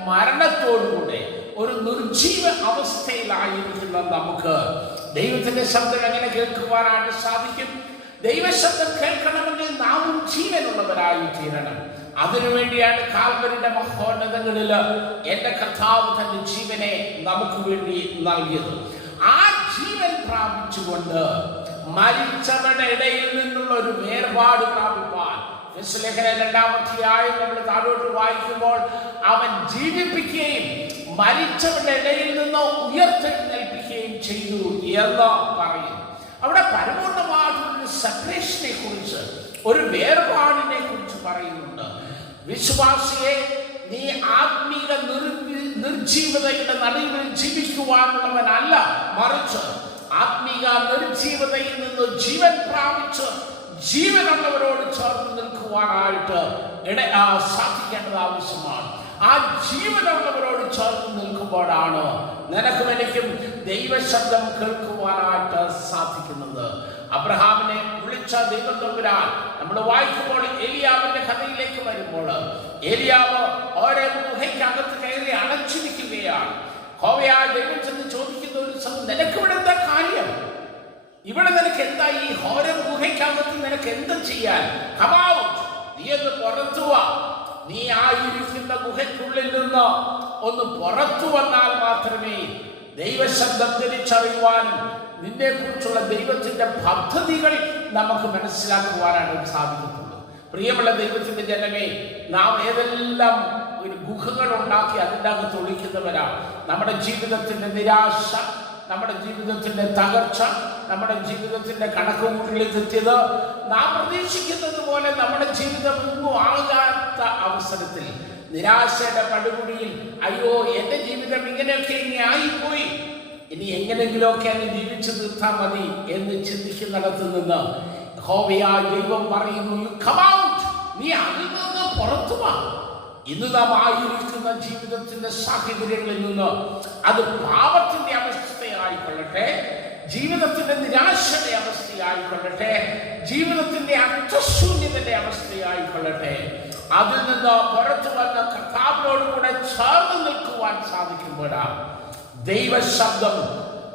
മരണത്തോടുകൂടെ ഒരു നിർജീവ അവസ്ഥയിലായിരിക്കുന്ന നമുക്ക് ദൈവത്തിന്റെ ശബ്ദം എങ്ങനെ കേൾക്കുവാനായിട്ട് സാധിക്കും? ദൈവശബ്ദം കേൾക്കണമെങ്കിൽ നാമും ജീവനുള്ളവരായി തീരണം. അതിനുവേണ്ടിയാണ് കാൽവരിയുടെ മഹോന്നതങ്ങളിൽ എന്റെ കർത്താവ് തന്റെ ജീവനെ നമുക്ക് വേണ്ടി നൽകിയത്. ആ ജീവൻ പ്രാപിച്ചുകൊണ്ട് മരിച്ചവരുടെ ഇടയിൽ നിന്നുള്ള ഒരു വേർപാട് പ്രാപിപ്പാൻ ലേഖനം 2-ാം അധ്യായം നമ്മൾ താഴോട്ട് വായിക്കുമ്പോൾ അവൻ ജീവിപ്പിക്കുകയും മരിച്ചവരുടെ ഇടയിൽ നിന്ന് ഉയർത്തെഴുന്നേൽപ്പിക്കുകയും ചെയ്തു എന്ന് പറയുന്നു. അവിടെ പരിപൂർണമായിട്ടുള്ള സെപ്പറേഷനെ കുറിച്ച്, ഒരു വേർപാടിനെ കുറിച്ച് പറയുന്നുണ്ട്. വിശ്വാസിയെ, നീ ആത്മീക നിർജീവതയുടെ നടുവിൽ ജീവിക്കുവാനുള്ളവനല്ല, മറിച്ച് ആത്മീക നിർജീവതയിൽ നിന്ന് ജീവൻ പ്രാപിച്ച് ജീവനുള്ളവരോട് ചേർന്ന് നിൽക്കുവാനായിട്ട് സാധിക്കേണ്ടത് ആവശ്യമാണ്. ആ ജീവനുള്ളവരോട് ചേർന്ന് നിൽക്കുമ്പോഴാണ് നിനക്കും എനിക്കും ദൈവശബ്ദം കേൾക്കുവാനായിട്ട് സാധിക്കുന്നത്. അബ്രഹാമിനെ വിളിച്ച ദൈവം തമ്പുരാൻ നമ്മൾ വായിക്കുമ്പോൾ ഏലിയാവിന്റെ കഥയിലേക്ക് വരുമ്പോൾ, ഏലിയാവ് ഓരോ ഗുഹയ്ക്കകത്ത് കയറി അടച്ചിരിക്കുകയാണ്. യഹോവയായ ദൈവം ചെന്ന് ചോദിക്കുന്ന ഒരു സമയം, നിനക്ക് ഇവിടെ എന്താ കാര്യം? ഇവിടെ നിനക്ക് എന്താ? ഈ ഹോരം ഗുഹയ്ക്കകത്ത് നിനക്ക് എന്താ ചെയ്യാൻ? നീ ഒന്ന് പുറത്തു വാ. നീ ആയിരിക്കുന്ന ഗുഹയ്ക്കുള്ളിൽ നിന്ന് ഒന്ന് പുറത്തു വന്നാൽ മാത്രമേ ദൈവശബ്ദം തിരിച്ചറിയുവാനും നിന്നെ കുറിച്ചുള്ള ദൈവത്തിന്റെ പദ്ധതികൾ നമുക്ക് മനസ്സിലാക്കുവാനാണ് സാധിക്കത്തുള്ളൂ. പ്രിയമുള്ള ദൈവത്തിന്റെ ജനമേ, നാം ഏതെല്ലാം ഗുഹകൾ ഉണ്ടാക്കി അതിൻ്റെ അകത്ത് ഒളിക്കുന്നവരാണ്. നമ്മുടെ ജീവിതത്തിന്റെ നിരാശ, നമ്മുടെ ജീവിതത്തിന്റെ തകർച്ച, നമ്മുടെ ജീവിതത്തിന്റെ കണക്കുകൂട്ടലിൽ തെറ്റിയത്, നാം പ്രതീക്ഷിക്കുന്നത് പോലെ നമ്മുടെ ജീവിതം ഒന്നും ആകാത്ത അവസരത്തിൽ നിരാശയുടെ പടുകുടിയിൽ അയ്യോ എൻ്റെ ജീവിതം ഇങ്ങനെയൊക്കെ ഇനി ആയിപ്പോയി, ഇനി എങ്ങനെങ്കിലുമൊക്കെ അങ്ങ് ജീവിച്ചു തീർത്താൽ മതി എന്ന് ചിന്തിക്കുന്നിടത്ത് നിന്ന് യഹോവയായ ദൈവം പറയുന്നു, യു കം ഔട്ട്, നീ അതിൽ നിന്ന് പുറത്തു വാ. ഇന്ന് നാം ആയിരിക്കുന്ന ജീവിതത്തിന്റെ സാഹചര്യങ്ങളിൽ നിന്ന്, അത് പാപത്തിന്റെ അവസ്ഥയായിക്കൊള്ളട്ടെ, ജീവിതത്തിന്റെ നിരാശയുടെ അവസ്ഥയായിക്കൊള്ളട്ടെ, ജീവിതത്തിന്റെ അർത്ഥശൂന്യതയുടെ അവസ്ഥയായിക്കൊള്ളട്ടെ, അതിൽ നിന്ന് പുറത്തു വന്ന കർത്താവിനോടുകൂടെ ചേർന്ന് നിൽക്കുവാൻ സാധിക്കുമ്പോഴാണ് ദൈവശബ്ദം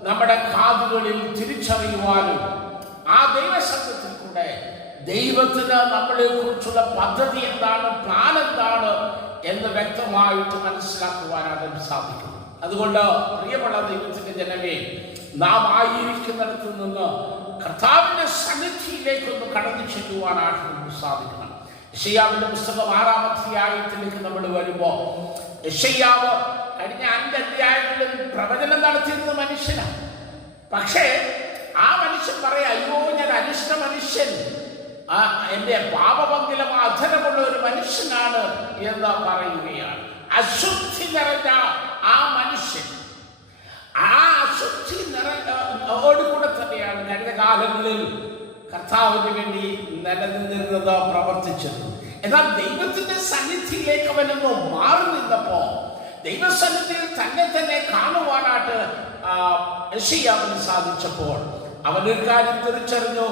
നമ്മുടെ കാതുകളിൽ തിരിച്ചറിയുവാനും ആ ദൈവശബ്ദത്തിൽ കൂടെ ദൈവത്തിന് നമ്മളെ കുറിച്ചുള്ള പദ്ധതി എന്താണ്, പ്ലാൻ എന്താണ് എന്ന് വ്യക്തമായിട്ട് മനസ്സിലാക്കുവാനായിട്ട് സാധിക്കുന്നു. അതുകൊണ്ട് പ്രിയമുള്ള ദൈവത്തിന്റെ ജനമേ, നാം ആയിരിക്കുന്നിടത്ത് നിന്ന് കർത്താവിന്റെ സന്നിധിയിലേക്കൊന്ന് കടന്നു ചെല്ലുവാനായിട്ട് നമുക്ക് സാധിക്കണം. യെശയ്യാവിന്റെ പുസ്തകം 6-ാം അധ്യായത്തിലേക്ക് നമ്മൾ വരുമ്പോൾ, യെശയ്യാവ് കഴിഞ്ഞ 5 അധ്യായങ്ങളിൽ പ്രവചനം നടത്തിയിരുന്ന മനുഷ്യനാണ്. പക്ഷേ ആ മനുഷ്യൻ പറയാ, അയ്യോ ഞാൻ അനിഷ്ട മനുഷ്യൻ, എന്റെ പാപമംഗലം അധരമുള്ള ഒരു മനുഷ്യനാണ് എന്ന് പറയുകയാണ്. അശുദ്ധി നിറഞ്ഞ ആ മനുഷ്യൻ, ആ അശുദ്ധി ഓടുകൂടെ തന്നെയാണ് കഴിഞ്ഞ കാലങ്ങളിൽ കർത്താവിന് വേണ്ടി നിലനിന്നിരുന്നത്, പ്രവർത്തിച്ചത്. എന്നാൽ ദൈവത്തിന്റെ സന്നിധിയിലേക്ക് അവനൊന്ന് മാറി നിന്നപ്പോ ദൈവസന്നിധിയിൽ തന്നെ കാണുവാനായിട്ട് യെശയ്യാവിന് സാധിച്ചപ്പോൾ അവനൊരു കാര്യം തിരിച്ചറിഞ്ഞു,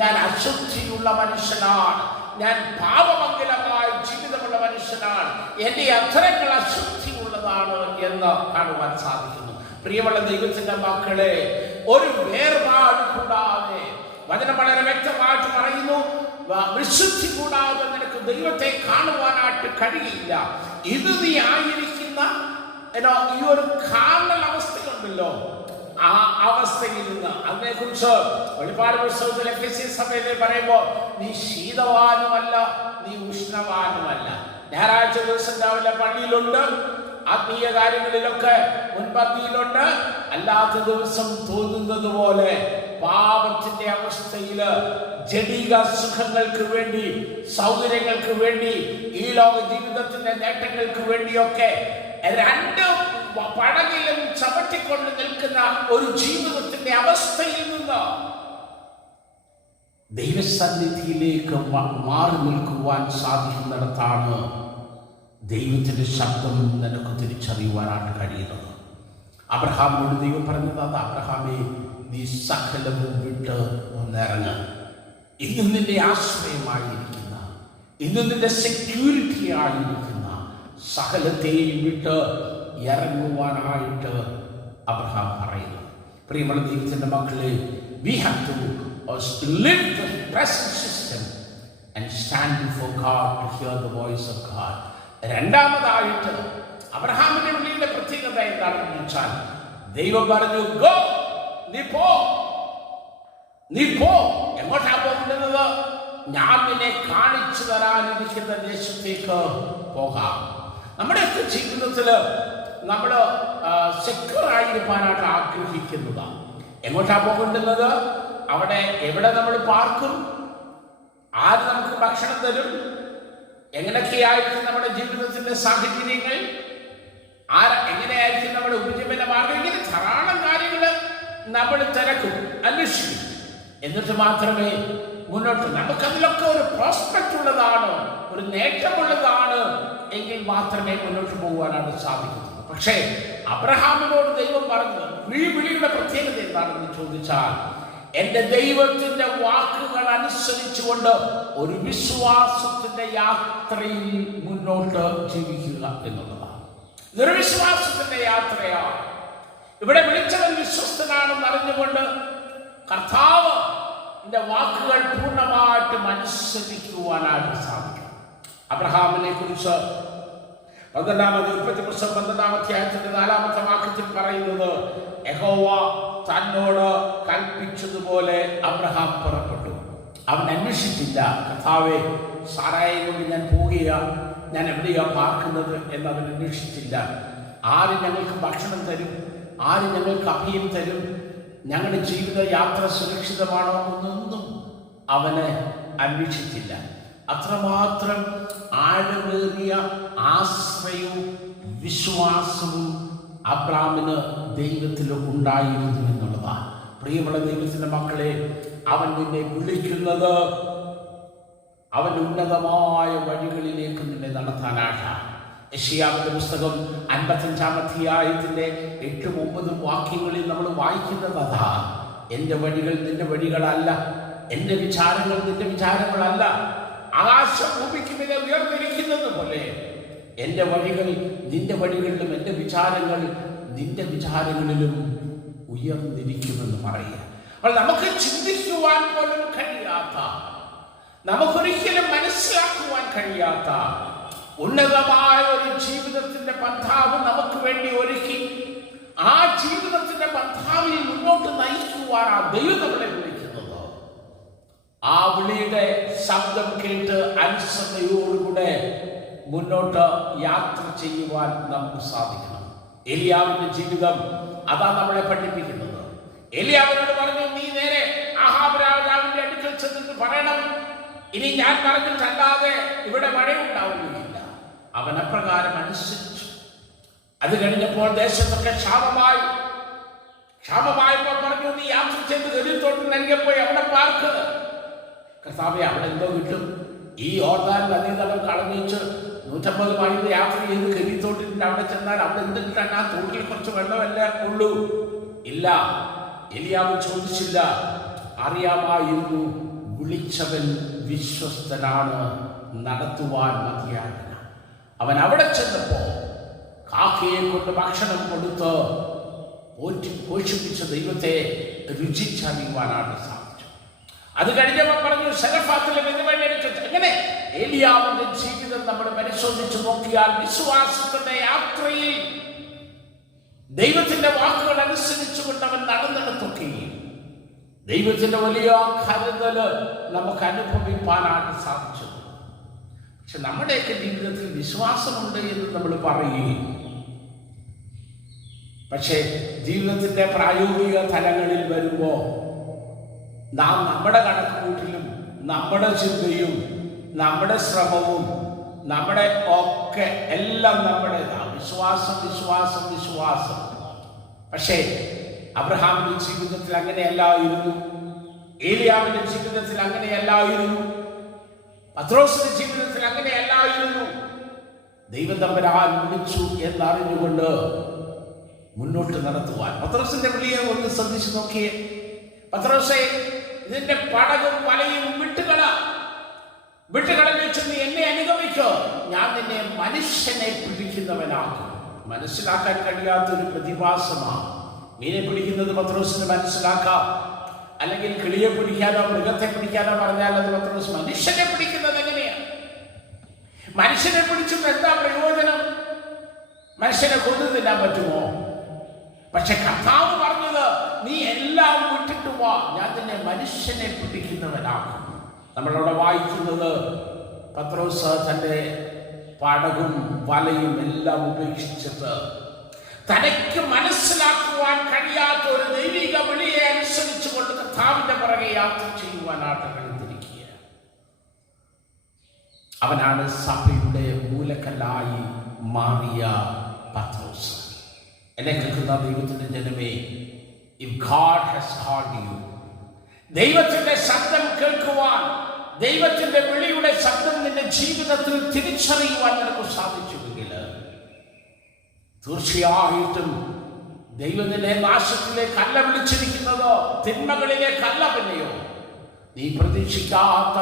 ഞാൻ അശുദ്ധിയുള്ള മനുഷ്യനാണ്, ഞാൻ പാപമംഗലമായ ജീവിതമുള്ള മനുഷ്യനാണ്, എന്റെ അധരങ്ങൾ അശുദ്ധിയുള്ളതാണ് എന്ന് കാണുവാൻ സാധിക്കുന്നു. പ്രിയമുള്ള ദൈവത്തിന്റെ മക്കളെ, ഒരു വേർപാട് കൂടാതെ വചനം വളരെ വ്യക്തമായിട്ട് പറയുന്നു, വിശുദ്ധി കൂടാതെ നിനക്ക് ദൈവത്തെ കാണുവാനായിട്ട് കഴിയില്ല. ഇത് നീ ആയിരിക്കുന്ന ഈ ഒരു കാർണൽ അവസ്ഥയുണ്ടല്ലോ, ആ അവസ്ഥയിൽ നിന്ന് അതിനെക്കുറിച്ച് വെളിപ്പാട് പുസ്തകത്തിൽ എഫെസ്യ സഭയിലെ പറയുമ്പോൾ നീ ശീതവാനുമല്ല, നീ ഉഷ്ണവാനുമല്ല. ഞായറാഴ്ച ദിവസം രാവിലെ പള്ളിയിലുണ്ട്, ആത്മീയ കാര്യങ്ങളിലൊക്കെ മുൻപന്തിയിലുണ്ട്. അല്ലാത്ത ദിവസം തോന്നുന്നത് പോലെ പാപത്തിന്റെ അവസ്ഥയില് ജഡിക സുഖങ്ങൾക്ക് വേണ്ടി, സൗകര്യങ്ങൾക്ക് വേണ്ടി, ഈ ലോക ജീവിതത്തിന്റെ നേട്ടങ്ങൾക്ക് വേണ്ടിയൊക്കെ രണ്ട് പടകിലും ചവിട്ടിക്കൊണ്ട് നിൽക്കുന്ന ഒരു ജീവിതത്തിന്റെ അവസ്ഥയിൽ നിന്ന് ദൈവസന്നിധിയിലേക്ക് മാറി നിൽക്കുവാൻ സാധിക്കുന്നിടത്താണ് ദൈവത്തിന്റെ ശബ്ദം നിനക്ക് തിരിച്ചറിയുവാനായിട്ട് കഴിയുന്നത്. അബ്രഹാമിനോട് ദൈവം പറഞ്ഞത്, അത് അബ്രഹാമേ, നീ സകലവും വിട്ട് ഒന്നിറങ്ങ്. ഇന്ന് നിന്റെ ആശ്രയമായിരിക്കുന്ന, ഇന്ന് നിന്റെ സെക്യൂരിറ്റി ആയിരിക്കുന്ന സകലത്തെയും വിട്ട് ഇറങ്ങുവാനായിട്ട് അബ്രഹാം പറയുന്നു. പ്രിയമുള്ള ദൈവത്തിന്റെ മക്കളെ, we have to live the present system and stand before God to hear the voice of God. രണ്ടാമതായിട്ട് അബ്രഹാമിന്റെ വിളിയുടെ പ്രത്യേകത എന്താണെന്ന് വെച്ചാൽ, ദൈവം പറഞ്ഞു, ഗോ, നീ പോ. എങ്ങോട്ടാ പോകുന്നത്? ഞാൻ നിന്നെ കാണിച്ചു തരാനിരിക്കുന്ന ദേശത്തേക്ക് പോകാം. നമ്മുടെയൊക്കെ ജീവിതത്തിൽ നമ്മൾ സെക്യൂർ ആയിരിക്കാനായിട്ട് ആഗ്രഹിക്കുന്നതാണ്. എങ്ങോട്ടാ പോകേണ്ടുന്നത്? അവിടെ എവിടെ നമ്മൾ പാർക്കും? ആര് നമുക്ക് ഭക്ഷണം തരും? എങ്ങനെയൊക്കെയായിരിക്കും നമ്മുടെ ജീവിതത്തിന്റെ സാഹചര്യങ്ങൾ? എങ്ങനെയായിരിക്കും നമ്മുടെ ഉപജീവന മാർഗം? ഇങ്ങനെ ധാരാളം കാര്യങ്ങൾ നമ്മൾ തിരക്കും, അന്വേഷിക്കും. എന്നിട്ട് മാത്രമേ മുന്നോട്ട്, നമുക്കതിലൊക്കെ ഒരു പ്രോസ്പെക്റ്റ് ഉള്ളതാണ്, ഒരു നേട്ടമുള്ളതാണ് എങ്കിൽ മാത്രമേ മുന്നോട്ട് പോകുവാനായിട്ട് സാധിക്കുന്നത്. പക്ഷേ അബ്രഹാമിനോട് ദൈവം പറഞ്ഞത്, ഈ വിളിയുടെ പ്രത്യേകത എന്താണെന്ന് ചോദിച്ചാൽ, എന്റെ ദൈവത്തിന്റെ വാക്കുകൾ അനുസരിച്ചുകൊണ്ട് ഒരു വിശ്വാസത്തിന്റെ യാത്രയിൽ മുന്നോട്ട് ജീവിക്കുക എന്നുള്ളതാണ്. ഇതൊരു വിശ്വാസത്തിന്റെ യാത്രയാണ്. ഇവിടെ വിളിച്ചവൻ വിശ്വസ്തനാണെന്ന് അറിഞ്ഞുകൊണ്ട് കർത്താവ് വാക്കുകൾ പൂർണ്ണമായിട്ടും അനുസരിക്കുവാനായിട്ട് സാധിക്കും. അബ്രഹാമിനെ കുറിച്ച് 12-ാമത്തെ 4-ാമത്തെ വാക്യത്തിൽ പറയുന്നത്, യഹോവ തന്നോട് കൽപ്പിച്ചതുപോലെ അബ്രഹാം പുറപ്പെട്ടു. അവൻ അന്വേഷിച്ചില്ല, കർത്താവേ, സാറായെ കൊണ്ട് ഞാൻ പോവുകയാണ്, ഞാൻ എവിടെയാ പാർക്കുന്നത് എന്നവൻ അന്വേഷിച്ചില്ല. ആര് ഞങ്ങൾക്ക് ഭക്ഷണം തരും? ആര് ഞങ്ങൾക്ക് അഭയം തരും? ഞങ്ങളുടെ ജീവിത യാത്ര സുരക്ഷിതമാണോ എന്നൊന്നും അവന് അന്വേഷിച്ചില്ല. അത്രമാത്രം ആഴമേറിയ ആശ്രയവും വിശ്വാസവും അബ്രാമിന് ദൈവത്തിൽ ഉണ്ടായിരുന്നു എന്നുള്ളതാണ്. പ്രിയമുള്ള ദൈവത്തിന്റെ മക്കളെ, അവൻ നിന്നെ വിളിക്കുന്നത് അവൻ ഉന്നതമായ വഴികളിലേക്ക് നിന്നെ നടത്താനാണ്. യെശയ്യാവിന്റെ പുസ്തകം 55-ാം അധ്യായത്തിന്റെ 8-9 വാക്യങ്ങളിൽ നമ്മൾ വായിക്കുന്നത് അതാ, എന്റെ വഴികൾ നിന്റെ വഴികളല്ല, എന്റെ വിചാരങ്ങൾ നിന്റെ വിചാരങ്ങളല്ല. ആകാശം ഭൂമിക്ക് മേലെ ഉയർന്നിരിക്കുന്നത് പോലെ എന്റെ വഴികൾ നിന്റെ വഴികളിലും എന്റെ വിചാരങ്ങൾ നിന്റെ വിചാരങ്ങളിലും ഉയർന്നിരിക്കുമെന്ന് പറയുക. അപ്പോൾ നമുക്ക് ചിന്തിക്കുവാൻ പോലും കഴിയാത്ത, നമുക്കൊരിക്കലും മനസ്സിലാക്കുവാൻ കഴിയാത്ത ഉന്നതമായ ഒരു ജീവിതത്തിന്റെ പന്ഥാവ് നമുക്ക് വേണ്ടി ഒരുക്കി ആ ജീവിതത്തിന്റെ പന്ഥാവിൽ മുന്നോട്ട് നയിക്കുവാനാണ് ദൈവം നമ്മളെ വിളിക്കുന്നത്. ആ വിളിയുടെ ശബ്ദം കേട്ട് അനുസരണയോടുകൂടെ മുന്നോട്ട് യാത്ര ചെയ്യുവാൻ നമുക്ക് സാധിക്കണം. എലിയാവിന്റെ ജീവിതം അതാ നമ്മളെ പഠിപ്പിക്കുന്നത്. എലിയാവിനോട് പറഞ്ഞു, നീ നേരെ ആഹാബ് രാജാവിന്റെ അടുക്കൽ ചെന്നിട്ട് പറയണം, ഇനി ഞാൻ പറഞ്ഞിട്ടല്ലാതെ ഇവിടെ മഴയുണ്ടാവുകയില്ല. അവൻ അപ്രകാരം അനുസരിച്ചു. അത് കഴിഞ്ഞപ്പോൾ ദേശത്തൊക്കെ ക്ഷാമമായപ്പോൾ പറഞ്ഞു, നീ യാത്ര ചെയ്ത് ഗലീത്തോട്ടിൽ നൽകി പോയി അവിടെ പാർക്ക്. കർത്താവേ, അവിടെ എന്തോ കിട്ടും? ഈ യോർദാൻ നദീതടം കടന്നിച്ച് 150 മൈൽ യാത്ര ചെയ്ത് ഗലീത്തോട്ടിന്റെ അവിടെ ചെന്നാൽ അവിടെ എന്ത് കിട്ടാൻ? ആ തോട്ടിൽ കുറച്ച് വെള്ളമല്ല ഉള്ളൂ. ഇല്ല, എലിയാവ് ചോദിച്ചില്ല. അറിയാമായിരുന്നു വിളിച്ചവൻ വിശ്വസ്തനാണ്, നടത്തുവാൻ മതിയാകണം. അവൻ അവിടെ ചെന്നപ്പോ കാക്കയെ കൊണ്ട് ഭക്ഷണം കൊടുത്ത് പോഷിപ്പിച്ച ദൈവത്തെ രുചിച്ചറിയുവാനാണ് സാധിച്ചു. അത് കഴിഞ്ഞപ്പോൾ പറഞ്ഞു, ശരഫാത്തിലെ വിധവയെടുക്കട്ടെ. അങ്ങനെ ഏലിയാവിന്റെ ജീവിതം നമ്മൾ പരിശോധിച്ച് നോക്കിയാൽ വിശ്വാസത്തിന്റെ യാത്രയിൽ ദൈവത്തിന്റെ വാക്കുകൾ അനുസരിച്ചുകൊണ്ട് അവൻ നടന്നിടത്തൊക്കെയും ദൈവത്തിന്റെ വലിയ കരുതല് നമുക്ക് അനുഭവിപ്പാനാണ് സാധിച്ചത്. പക്ഷെ നമ്മുടെയൊക്കെ ജീവിതത്തിൽ വിശ്വാസമുണ്ട് എന്ന് നമ്മൾ പറയുകയും, പക്ഷേ ജീവിതത്തിന്റെ പ്രായോഗിക തലങ്ങളിൽ വരുമ്പോൾ നാം നമ്മുടെ കണക്കുകൂട്ടലും നമ്മുടെ ചിന്തയും നമ്മുടെ ശ്രമവും നമ്മുടെ ഒക്കെ എല്ലാം നമ്മുടെ വിശ്വാസം വിശ്വാസം വിശ്വാസം. പക്ഷേ അബ്രഹാമിന്റെ ജീവിതത്തിൽ അങ്ങനെയല്ലായിരുന്നു, ഏലിയാവിന്റെ ജീവിതത്തിൽ അങ്ങനെയല്ലായിരുന്നു, പത്രോസിന്റെ ജീവിതത്തിൽ അങ്ങനെയല്ലായിരുന്നു. ദൈവം തമ്പുരാൻ വിളിച്ചു എന്നറിഞ്ഞുകൊണ്ട് മുന്നോട്ട് നടത്തുവാൻ പത്രോസിന്റെ വിളിയെ ഒന്ന് ശ്രദ്ധിച്ചു നോക്കിയേ. പത്രോസേ, ഇതിന്റെ പടകും വലയും വിട്ടുകളഞ്ഞു നീ എന്നെ അനുഗമിക്കോ, ഞാൻ നിന്നെ മനുഷ്യനെ പിടിക്കുന്നവനാക്കും. മനസ്സിലാക്കാൻ കഴിയാത്തൊരു പ്രതിഭാസമാണ്. മീനെ പിടിക്കുന്നത് പത്രോസിന് മനസ്സിലാക്കാം, അല്ലെങ്കിൽ കിളിയെ പിടിക്കാനോ മൃഗത്തെ പിടിക്കാനോ പറഞ്ഞാൽ അത് പത്രോസ്. മനുഷ്യനെ പിടിക്കുന്നത് എങ്ങനെയാണ്? മനുഷ്യനെ പിടിച്ചിട്ട് എന്താ പ്രയോജനം? മനുഷ്യനെ കൊന്നു തിന്നാൻ പറ്റുമോ? പക്ഷെ കർത്താവ് പറഞ്ഞത്, നീ എല്ലാം വിട്ടിട്ട് വാ, ഞാൻ നിന്നെ മനുഷ്യനെ പിടിക്കുന്നവനാക്കും. നമ്മളവിടെ വായിക്കുന്നത് പത്രോസ് തൻ്റെ പടകും വലയും എല്ലാം ഉപേക്ഷിച്ചിട്ട് തനിക്ക് മനസ്സിലാക്കുവാൻ കഴിയാത്ത ഒരു ദൈവിക വിളിയെ അനുസരിച്ചുകൊണ്ട് കർത്താവിന്റെ പുറകെ യാത്ര ചെയ്യുവാനായിട്ട് കഴിഞ്ഞിരിക്കുക. അവനാണ് സഭയുടെ മൂലക്കല്ലായി മാറിയ പത്രോസ്. എന്നെ കേൾക്കുന്ന ദൈവത്തിന്റെ ജനമേ, if God has called you, ദൈവത്തിന്റെ ശബ്ദം കേൾക്കുവാൻ, ദൈവത്തിന്റെ വിളിയുടെ ശബ്ദം നിന്റെ ജീവിതത്തിൽ തിരിച്ചറിയുവാൻ നിനക്ക് സാധിച്ചുവെങ്കിൽ തീർച്ചയായിട്ടും ദൈവം നിന്നെ നാശത്തിലേക്കല്ല വിളിച്ചിരിക്കുന്നതോ, തിന്മകളിലേക്കല്ല. പിന്നെയോ നീ പ്രതീക്ഷിക്കാത്ത,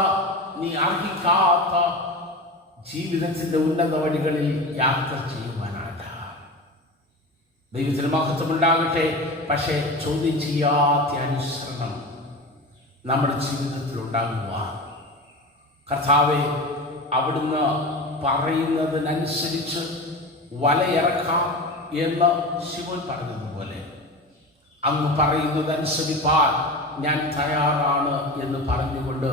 നീ അർഹിക്കാത്ത ജീവിതത്തിന്റെ ഉന്നത വഴികളിൽ യാത്ര ചെയ്യുവാനാണ്. ദൈവത്തിന് മഹത്വമുണ്ടാകട്ടെ. പക്ഷേ ചോദ്യം ചെയ്യാത്ത അനുസരണം നമ്മുടെ ജീവിതത്തിൽ ഉണ്ടാകുവാൻ കർത്താവെ അവിടുന്ന് പറയുന്നതിനനുസരിച്ച് വലയിറക്കാം എന്ന് ശിവൻ പറഞ്ഞതുപോലെ അങ്ങ് പറയുന്നതനുസരിപ്പാൻ ഞാൻ തയ്യാറാണ് എന്ന് പറഞ്ഞുകൊണ്ട്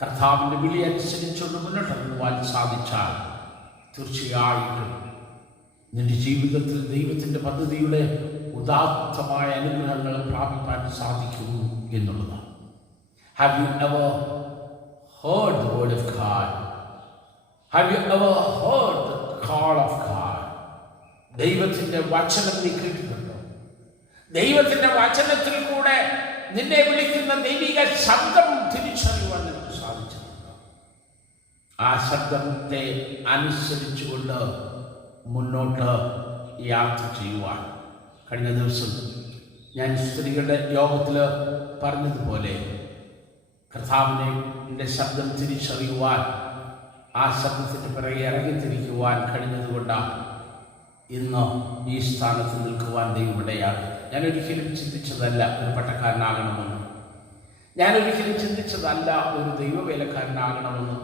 കർത്താവിൻ്റെ വിളി അനുസരിച്ചുകൊണ്ട് മുന്നോട്ടിറങ്ങുവാൻ സാധിച്ചാൽ തീർച്ചയായിട്ടും നിന്റെ ജീവിതത്തിൽ ദൈവത്തിൻ്റെ പദ്ധതിയുടെ ഉദാത്തമായ അനുഗ്രഹങ്ങൾ പ്രാപിക്കാൻ സാധിക്കും എന്നുള്ളതാണ്. Have you ever heard the word of God? Have you ever heard the call of God? ദൈവത്തിൻ്റെ വചനം നീ കേട്ടിട്ടുണ്ടോ? ദൈവത്തിൻ്റെ വചനത്തിൽ കൂടെ നിന്നെ വിളിക്കുന്ന ദൈവിക ശബ്ദം തിരിച്ചറിയുവാൻ നിനക്ക് സാധിച്ചിട്ടുണ്ടോ? ആ ശബ്ദത്തെ അനുസരിച്ചുകൊണ്ട് മുന്നോട്ട് യാത്ര ചെയ്യുവാൻ. കഴിഞ്ഞ ദിവസം ഞാൻ സ്ത്രീകളുടെ യോഗത്തിൽ പറഞ്ഞതുപോലെ കർത്താവിൻ്റെ ശബ്ദം തിരിച്ചറിയുവാൻ, ആ ശബ്ദത്തിൻ്റെ പിറകെ ഇറങ്ങിത്തിരിക്കുവാൻ കഴിഞ്ഞതുകൊണ്ടാണ് ഇന്ന് ഈ സ്ഥാനത്ത് നിൽക്കുവാൻ ദൈവമിടയാണ്. ഞാനൊരിക്കലും ചിന്തിച്ചതല്ല ഒരു പട്ടക്കാരനാകണമെന്ന്, ഞാനൊരിക്കലും ചിന്തിച്ചതല്ല ഒരു ദൈവവേലക്കാരനാകണമെന്ന്.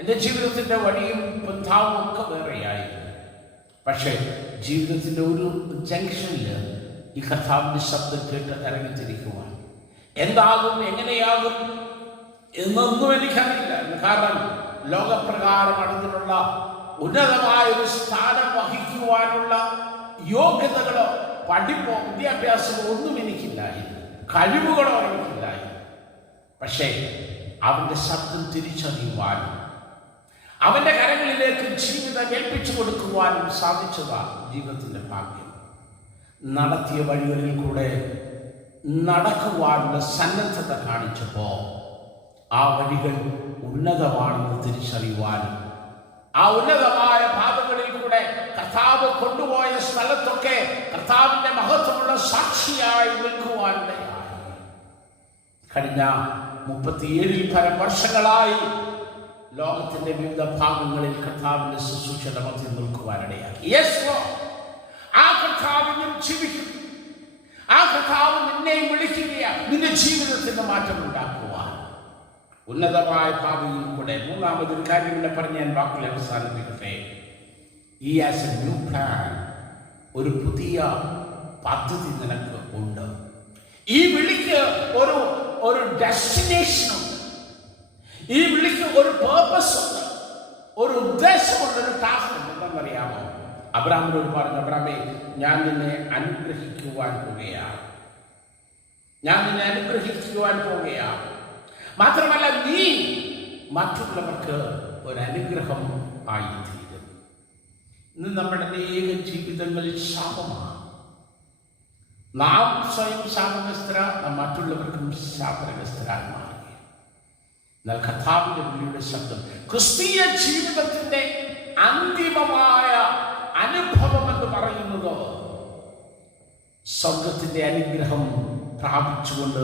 എൻ്റെ ജീവിതത്തിൻ്റെ വഴിയും ബന്ധാവും ഒക്കെ വേറെയായിരുന്നു. പക്ഷേ ജീവിതത്തിൻ്റെ ഒരു ജംഗ്ഷനിൽ ഈ കർത്താവിൻ്റെ ശബ്ദം കേട്ട് ഇറങ്ങിത്തിരിക്കുവാൻ, എന്താകും എങ്ങനെയാകും എന്നൊന്നും എനിക്കറിയില്ല. കാരണം ലോകപ്രകാരം അതിനുള്ള ഉന്നതമായ ഒരു സ്ഥാനം വഹിക്കുവാനുള്ള യോഗ്യതകളോ പഠിപ്പോ വിദ്യാഭ്യാസമോ ഒന്നും എനിക്കില്ലായിരുന്നു, കഴിവുകളോ എനിക്കില്ലായിരുന്നു. പക്ഷേ അവൻ്റെ ശബ്ദം തിരിച്ചറിയുവാനും അവൻ്റെ കരങ്ങളിലേക്ക് ജീവിതം ഏൽപ്പിച്ചു കൊടുക്കുവാനും സാധിച്ചതാണ് ജീവിതത്തിൻ്റെ ഭാഗ്യം. നടത്തിയ വഴികളിൽ കൂടെ നടക്കുവാനുള്ള സന്നദ്ധത കാണിച്ചപ്പോൾ ആ വഴികൾ ഉന്നതമാണെന്ന് തിരിച്ചറിയുവാനും, ആ ഉന്നതമായ പാതകളിൽ കൂടെ കർത്താവ് കൊണ്ടുപോയ സ്ഥലത്തൊക്കെ കർത്താവിൻ്റെ മഹത്വമുള്ള സാക്ഷിയായി നിൽക്കുവാനിടയായി. കഴിഞ്ഞ 37 പരം വർഷങ്ങളായി ലോകത്തിന്റെ വിവിധ ഭാഗങ്ങളിൽ കർത്താവിന്റെ ശുശ്രൂഷയുടെ മധ്യം നിൽക്കുവാനിടയായി. ആ കർത്താവിനും ജീവിക്കും. ആ കർത്താവ് നിന്നെയും വിളിക്കുകയാണ് നിന്റെ ജീവിതത്തിന്റെ മാറ്റം ഉണ്ടാക്കുവാൻ, ഉന്നതമായ ഭാവിയിൽ കൂടെ. മൂന്നാമതൊരു കാര്യം കൂടെ പറഞ്ഞ് ഞാൻ വാക്കിൽ അവസാനിപ്പിക്കട്ടെ. He has a new plan ഒരു പുതിയ പദ്ധതി നിനക്ക് ഉണ്ട്. ഈ വിളിക്ക് ഒരു ഡെസ്റ്റിനേഷൻ ഉണ്ട്. ഈ വിളിക്ക് ഒരു പേർപ്പസ് ഉണ്ട്, ഒരു ഉദ്ദേശമുണ്ട്, ഒരു ടാസ്ക് ഉണ്ട്. എന്താണെന്നറിയാമോ? അബ്രാമിനോട് പറഞ്ഞു, അബ്രാമേ, ഞാൻ നിന്നെ അനുഗ്രഹിക്കുവാൻ പോകുകയാണ്. ഞാൻ നിന്നെ അനുഗ്രഹിക്കുവാൻ പോകുകയാണ്. മാത്രമല്ല, നീ മറ്റുള്ളവർക്ക് ഒരനുഗ്രഹം ആയിത്തീരും. ഇന്ന് നമ്മുടെ അനേക ജീവിതങ്ങളിൽ ശാപമാണ്. നാം സ്വയം ശാപഗ്രസ്തരാ, നാം മറ്റുള്ളവർക്കും ശാപഗ്രസ്തരായി മാറി. എന്നാൽ കർത്താവിന്റെ വിളിയുടെ ശബ്ദം, ക്രിസ്തീയ ജീവിതത്തിന്റെ അന്തിമമായ അനുഭവം എന്ന് പറയുന്നത് സ്വർഗത്തിന്റെ അനുഗ്രഹം പ്രാപിച്ചുകൊണ്ട്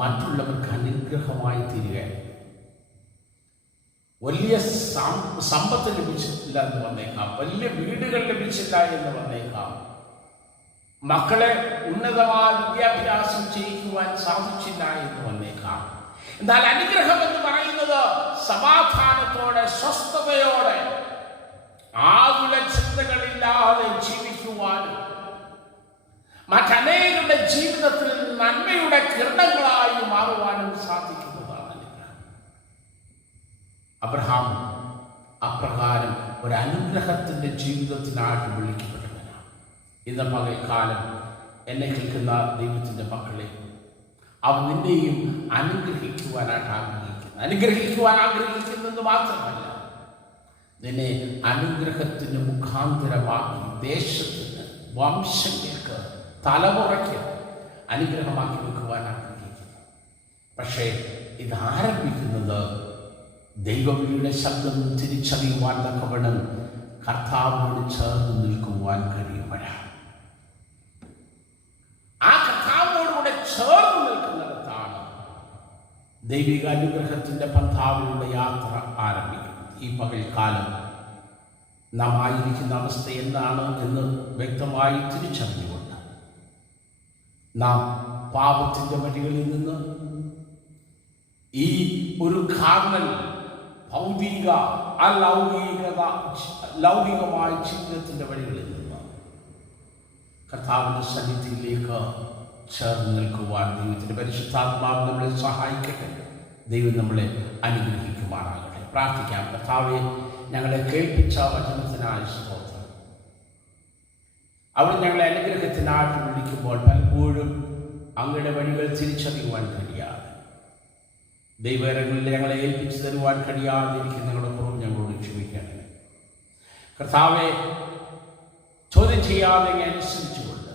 മറ്റുള്ളവർക്ക് അനുഗ്രഹമായി തീരുകയാണ്. വലിയ സമ്പത്ത് ലഭിച്ചില്ല എന്ന് വന്നേക്കാം, വലിയ വീടുകൾ ലഭിച്ചില്ല എന്ന് വന്നേക്കാം, മക്കളെ ഉന്നതമായ വിദ്യാഭ്യാസം ചെയ്യിക്കുവാൻ സാധിച്ചില്ല എന്ന് വന്നേക്കാം. എന്നാൽ അനുഗ്രഹം എന്ന് പറയുന്നത് സമാധാനത്തോടെ, സ്വസ്ഥതയോടെ, ആകുല ചിന്തകളില്ലാതെ ജീവിക്കുവാനും മറ്റനേകരുടെ ജീവിതത്തിൽ നന്മയുടെ കിരണങ്ങളായി മാറുവാനും സാധിക്കുന്നതാണ് അനുഗ്രഹം. അബ്രഹാം അപ്രകാരം ഒരു അനുഗ്രഹത്തിന്റെ ജീവിതത്തിനായിട്ട് വിളിക്കപ്പെട്ടവനാണ്. ഇന്ന് പകൽക്കാലം എന്നെ കേൾക്കുന്ന ദൈവത്തിന്റെ മക്കളെ, അവൻ നിന്നെയും അനുഗ്രഹിക്കുവാനായിട്ട് ആഗ്രഹിക്കുന്നു. അനുഗ്രഹിക്കുവാൻ ആഗ്രഹിക്കുന്നത് മാത്രമല്ല, നിന്നെ അനുഗ്രഹത്തിന് മുഖാന്തരമാക്കി ദേശത്തിന്, വംശങ്ങൾക്ക്, തലമുറയ്ക്ക് അനുഗ്രഹമാക്കി വെക്കുവാൻ ആഗ്രഹിക്കുന്നു. പക്ഷേ ഇതാരംഭിക്കുന്നത് ദൈവവിളിയുടെ ശബ്ദം തിരിച്ചറിയുവാൻ തക്കവണ്ണം കർത്താവിനോട് ചേർന്ന് നിൽക്കുവാൻ കഴിയുമ്പോഴാണ്. ആ കർത്താവിനോടുകൂടെ ചേർന്ന് നിൽക്കുന്നിടത്താണ് ദൈവിക അനുഗ്രഹത്തിന്റെ പന്ഥാവിലുള്ള യാത്ര ആരംഭിക്കുന്നത്. ഈ പകൽക്കാലം നാം ആയിരിക്കുന്ന അവസ്ഥ എന്താണ് എന്ന് വ്യക്തമായി തിരിച്ചറിഞ്ഞുകൊണ്ട് നാം പാപത്തിൻ്റെ വഴികളിൽ നിന്ന് ഈ ഒരു കാർണൽ ഭൗതിക ലൗകികമായ ജീവിതത്തിൻ്റെ വഴികളിൽ നിന്ന് കർത്താവിൻ്റെ സന്നിധിയിലേക്ക് ചേർന്ന് നിൽക്കുവാൻ ദൈവത്തിൻ്റെ പരിശുദ്ധാത്മാവ് നമ്മളെ സഹായിക്കട്ടെ. ദൈവം നമ്മളെ അനുഗ്രഹിക്കുമാറാകട്ടെ. പ്രാർത്ഥിക്കാം. കർത്താവെ, ഞങ്ങളെ കേൾപ്പിച്ച വചനത്തിനായി സ്തോത്രം. അവിടെ ഞങ്ങളെ അനുഗ്രഹത്തിനായിട്ട് വിളിക്കുമ്പോൾ പലപ്പോഴും അങ്ങയുടെ വഴികൾ തിരിച്ചറിയുവാൻ കഴിയാതെ, ദൈവകരങ്ങളിൽ ഞങ്ങളെ ഏൽപ്പിച്ചു തരുവാൻ കഴിയാതിരിക്കുന്ന ഞങ്ങളുടെ കുറവ് ഞങ്ങളോട് ക്ഷമിക്കണം. കർത്താവെ, ചോദ്യം ചെയ്യാതെ അനുസരിച്ചുകൊണ്ട്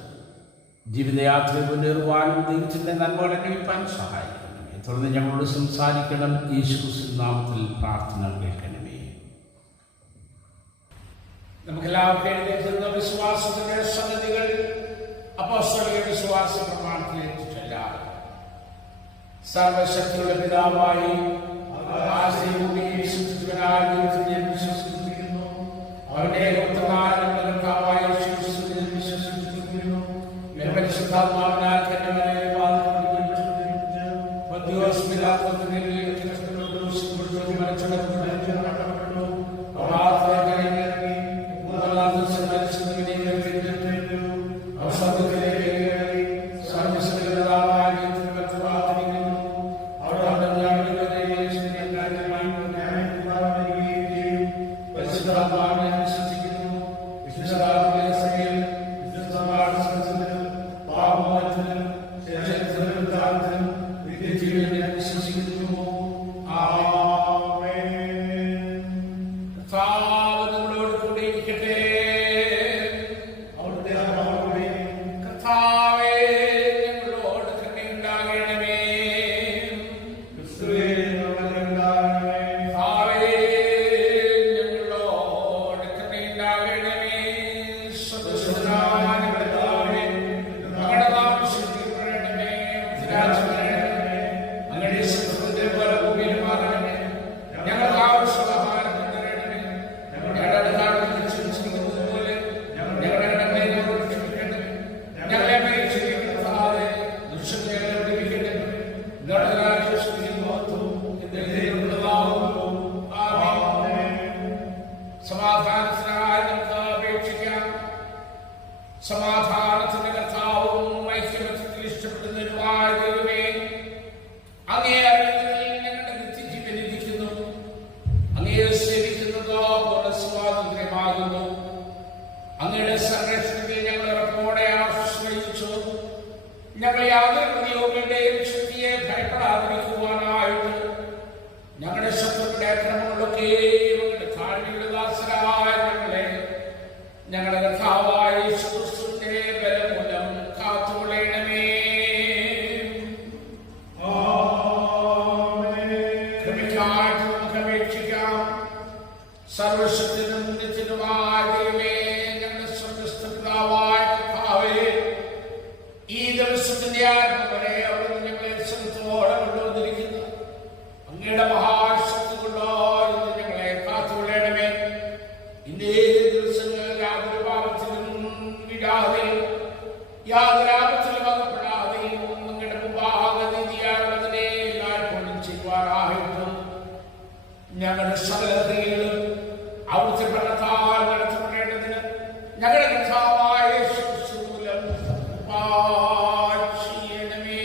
ജീവിതയാത്രയിൽ മുന്നേറുവാനും ദൈവത്തിൻ്റെ നന്മകൾ അനുഭവിക്കാൻ സഹായിക്കണമേ. തുടർന്ന് ഞങ്ങളോട് സംസാരിക്കണം. യേശുക്രിസ്തുവിന്റെ നാമത്തിൽ പ്രാർത്ഥന കേൾക്കണമേ. നമുക്കെല്ലാവർക്കും എഴുന്നേൽക്കുന്ന വിശ്വാസത്തിന്റെ സംഗതികൾ അപ്പോസ്തലിക വിശ്വാസ പ്രമാണത്തിലേക്ക് ചെല്ലാം. സർവശക്തിയുള്ള പിതാവായി ആകാശഭൂമിയെ സൃഷ്ടിച്ചവനായ ദൈവത്തെ വിശ്വസിക്കുന്നു. അവന്റെ പുത്രനായ കർത്താവായ യേശുക്രിസ്തുവിൽ വിശ്വസിക്കുന്നു. പരിശുദ്ധാത്മാവിനാൽ കന്യകയായ പന്തിയോസ് പിലാത്തോസിന്റെ സമാധാനത്തിന്റെ കർത്താവും ഐക്യമത്യത്തിൽ ഇഷ്ടപ്പെടുന്നതിനുമായ ദൈവമേ, അങ്ങേ അറിയുന്നതിൽ ഞങ്ങളുടെ നിത്യജീവൻ ഇരിക്കുന്നു. അങ്ങയെ സേവിക്കുന്നത് പൂർണ്ണ സ്വാതന്ത്ര്യമാകുന്നു. അങ്ങയുടെ സംരക്ഷണത്തിൽ ഞങ്ങൾ ഉറപ്പോടെ ആശ്രയിച്ചു. ഞങ്ങൾ യാതൊരു പ്രതിയോഗങ്ങളുടെയും ശക്തിയെ ഭയപ്പെടാതിരിക്കുവാനായിട്ട് ഞങ്ങളുടെ ശത്രുക്കളുടെ അക്രമങ്ങളൊക്കെയും അങ്ങയുടെ താഴ്മയുടെ ദാസരായ ഞങ്ങളുടെ കർത്താവായ യേശുക്രിസ്തുവിന്റെ ബലമൂലം കാത്തുകൊള്ളണമേ. കൃപയ്ക്കായിട്ട് നമുക്ക് അപേക്ഷിക്കാം. സർവശക്തനും നിത്യനുമായ ദൈവമേ, ഞങ്ങളുടെ സ്വർഗ്ഗസ്ഥ പിതാവായ കർത്താവേ, ഈ ദിവസത്തിന്റെ ആരംഭം വരെ അവിടുന്ന് ഞങ്ങളെ സ്നേഹത്തോടെ കൊണ്ടുവന്നിരിക്കുന്നു. അങ്ങയുടെ മഹാശക്തി കൊണ്ടോ ഇന്ന് ഞങ്ങളെ കാത്തുകൊള്ളണമേ. ഇന്നേ ദിവസങ്ങൾ യാതൊരു പാപത്തിലും വിടാതെ യാതൊരു ആപത്തിലും അകപ്പെടാതെയും അങ്ങയുടെ മുമ്പാകെ നീതിയാകുന്നതിനെ എല്ലായ്പ്പോഴും ചെയ്യുവാനായിട്ടും ഞങ്ങളുടെ സകല ക്രിയകളും അവിടുത്തെ ഭരണത്താൽ നടത്തപ്പെടേണ്ടതിന് ഞങ്ങളുടെ കർത്താവായ യേശുക്രിസ്തു മൂലം ചെയ്യണമേ.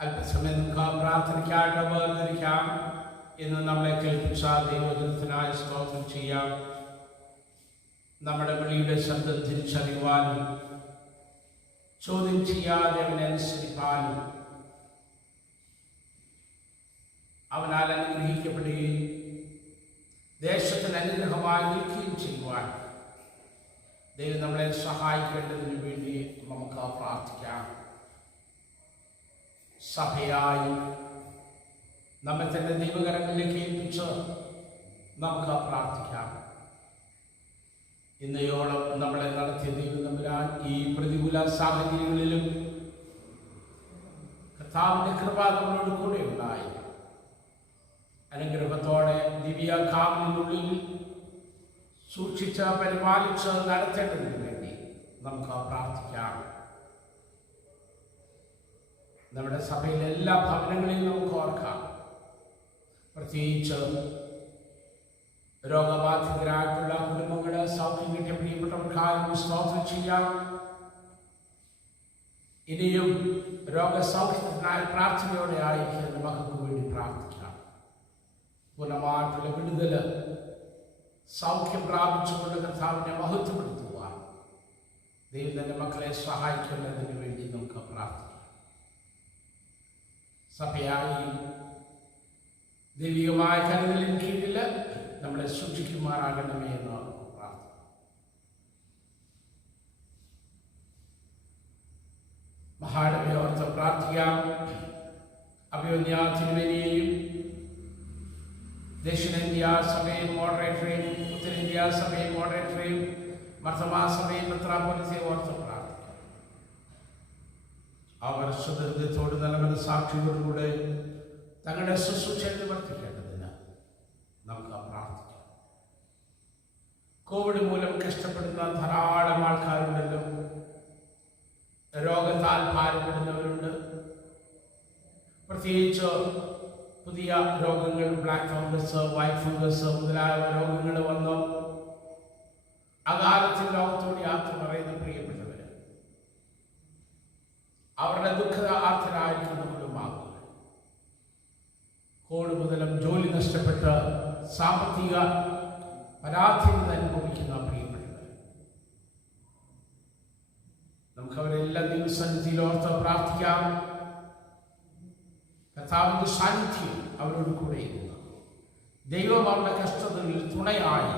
അല്പസമയം നമുക്ക് പ്രാർത്ഥനയ്ക്കായിട്ട് വേർതിരിക്കാം. ഇന്ന് നമ്മളെ കേൾപ്പിച്ച ദൈവജനത്തിനായി സ്തോത്രം ചെയ്യാം. നമ്മുടെ വിളിയുടെ ശബ്ദം തിരിച്ചറിയുവാനും ചോദ്യം ചെയ്യാതെ അവനെ അനുസരിപ്പാനും അവനാൽ അനുഗ്രഹിക്കപ്പെടുകയും ദേശത്തിന് അനുഗ്രഹമായി നിൽക്കുകയും ചെയ്യുവാൻ ദൈവം നമ്മളെ സഹായിക്കേണ്ടതിന് വേണ്ടി നമുക്ക് പ്രാർത്ഥിക്കാം. സഭയായി നമ്മെ തന്നെ ദൈവകരങ്ങളിലേക്ക് ഏൽപ്പിച്ച് നമുക്ക് പ്രാർത്ഥിക്കാം. ഇന്നയോളം നമ്മളെ നടത്തിയ ദൈവം തമ്പുരാൻ ഈ പ്രതികൂല സാഹചര്യങ്ങളിലും കർത്താവിന്റെ കൃപ നമ്മളോട് കൂടെ ഉണ്ടായി. അനുഗ്രഹത്തോടെ ദിവ്യ കാവലിനുള്ളിൽ സൂക്ഷിച്ച് പരിപാലിച്ച് നടത്തേണ്ടതിന് വേണ്ടി നമുക്ക് പ്രാർത്ഥിക്കാം. നമ്മുടെ സഭയിലെ എല്ലാ ഭവനങ്ങളെയും നമുക്ക് ഓർക്കാം. പ്രത്യേകിച്ച് രോഗബാധിതരായിട്ടുള്ള കുടുംബങ്ങള്, സൗഖ്യം കിട്ടിയ പ്രിയപ്പെട്ടവർക്കാരും സ്തോത്രം ചെയ്യാം. ഇനിയും രോഗസൗഖ്യത്തിനായി പ്രാർത്ഥനയോടെ ആയിരിക്കുന്ന മക്കൾക്ക് വേണ്ടി പ്രാർത്ഥിക്കാം. പൂർണ്ണമായിട്ടുള്ള വിടുതല് സൗഖ്യം പ്രാപിച്ചുകൊണ്ട് കർത്താവിനെ മഹത്വപ്പെടുത്തുവാൻ ദൈവം തന്റെ മക്കളെ സഹായിക്കുന്നതിന് വേണ്ടി നമുക്ക് പ്രാർത്ഥിക്കാം. സഭയായി ദൈവികമായ കരുതലിൻ കീഴിൽ നമ്മളെ സൂക്ഷിക്കുമാറാകണമേ എന്ന് പ്രാർത്ഥിക്കാം. മഹാനവയോർത്ത് പ്രാർത്ഥിക്കാം. അഭിവന്യ തിരുമേനിയെയും ദക്ഷിണേന്ത്യ സഭയും മോഡറേറ്ററെയും ഉത്തരേന്ത്യ സഭയും മോഡറേറ്ററെയും മർത്തമാ സഭയും മെത്രാപ്പൊലീസയെ ഓർത്ത് പ്രാർത്ഥിക്കാം. അവർ ശുദ്ധഹൃദയത്തോട് നല്ല മനസ്സാക്ഷിയോടുകൂടെ തങ്ങളുടെ ശുശ്രൂഷയിൽ നിവർത്തിക്കേണ്ടതിന് നമുക്ക് പ്രാർത്ഥിക്കാം. കോവിഡ് മൂലം കഷ്ടപ്പെടുന്ന ധാരാളം ആൾക്കാരുണ്ടല്ലോ. രോഗത്താൽ ഭാരപ്പെടുന്നവരുണ്ട്. പ്രത്യേകിച്ച് പുതിയ രോഗങ്ങൾ, ബ്ലാക്ക് ഫംഗസ്, വൈറ്റ് ഫംഗസ് മുതലായ രോഗങ്ങൾ വന്നു അകാലത്തിൽ ലോകത്തോട് യാത്ര പറയുന്ന പ്രിയപ്പെട്ടവര്, അവരുടെ ദുഃഖ ആർത്തരായിരിക്കുന്ന കുടുംബാംഗങ്ങൾ, കോവിഡ് മൂലം ജോലി നഷ്ടപ്പെട്ട് സാമ്പത്തിക പരാധീനത അനുഭവിക്കുന്ന പ്രിയപ്പെട്ടവർ, നമുക്കവരെല്ലാം ദൈവസന്നിധിയിൽ ഓർത്ത് പ്രാർത്ഥിക്കാം. കർത്താവിന്റെ സാന്നിധ്യം അവരോട് കൂടെ ഇരുന്നു ദൈവം അവരുടെ കഷ്ടതകളിൽ തുണയായി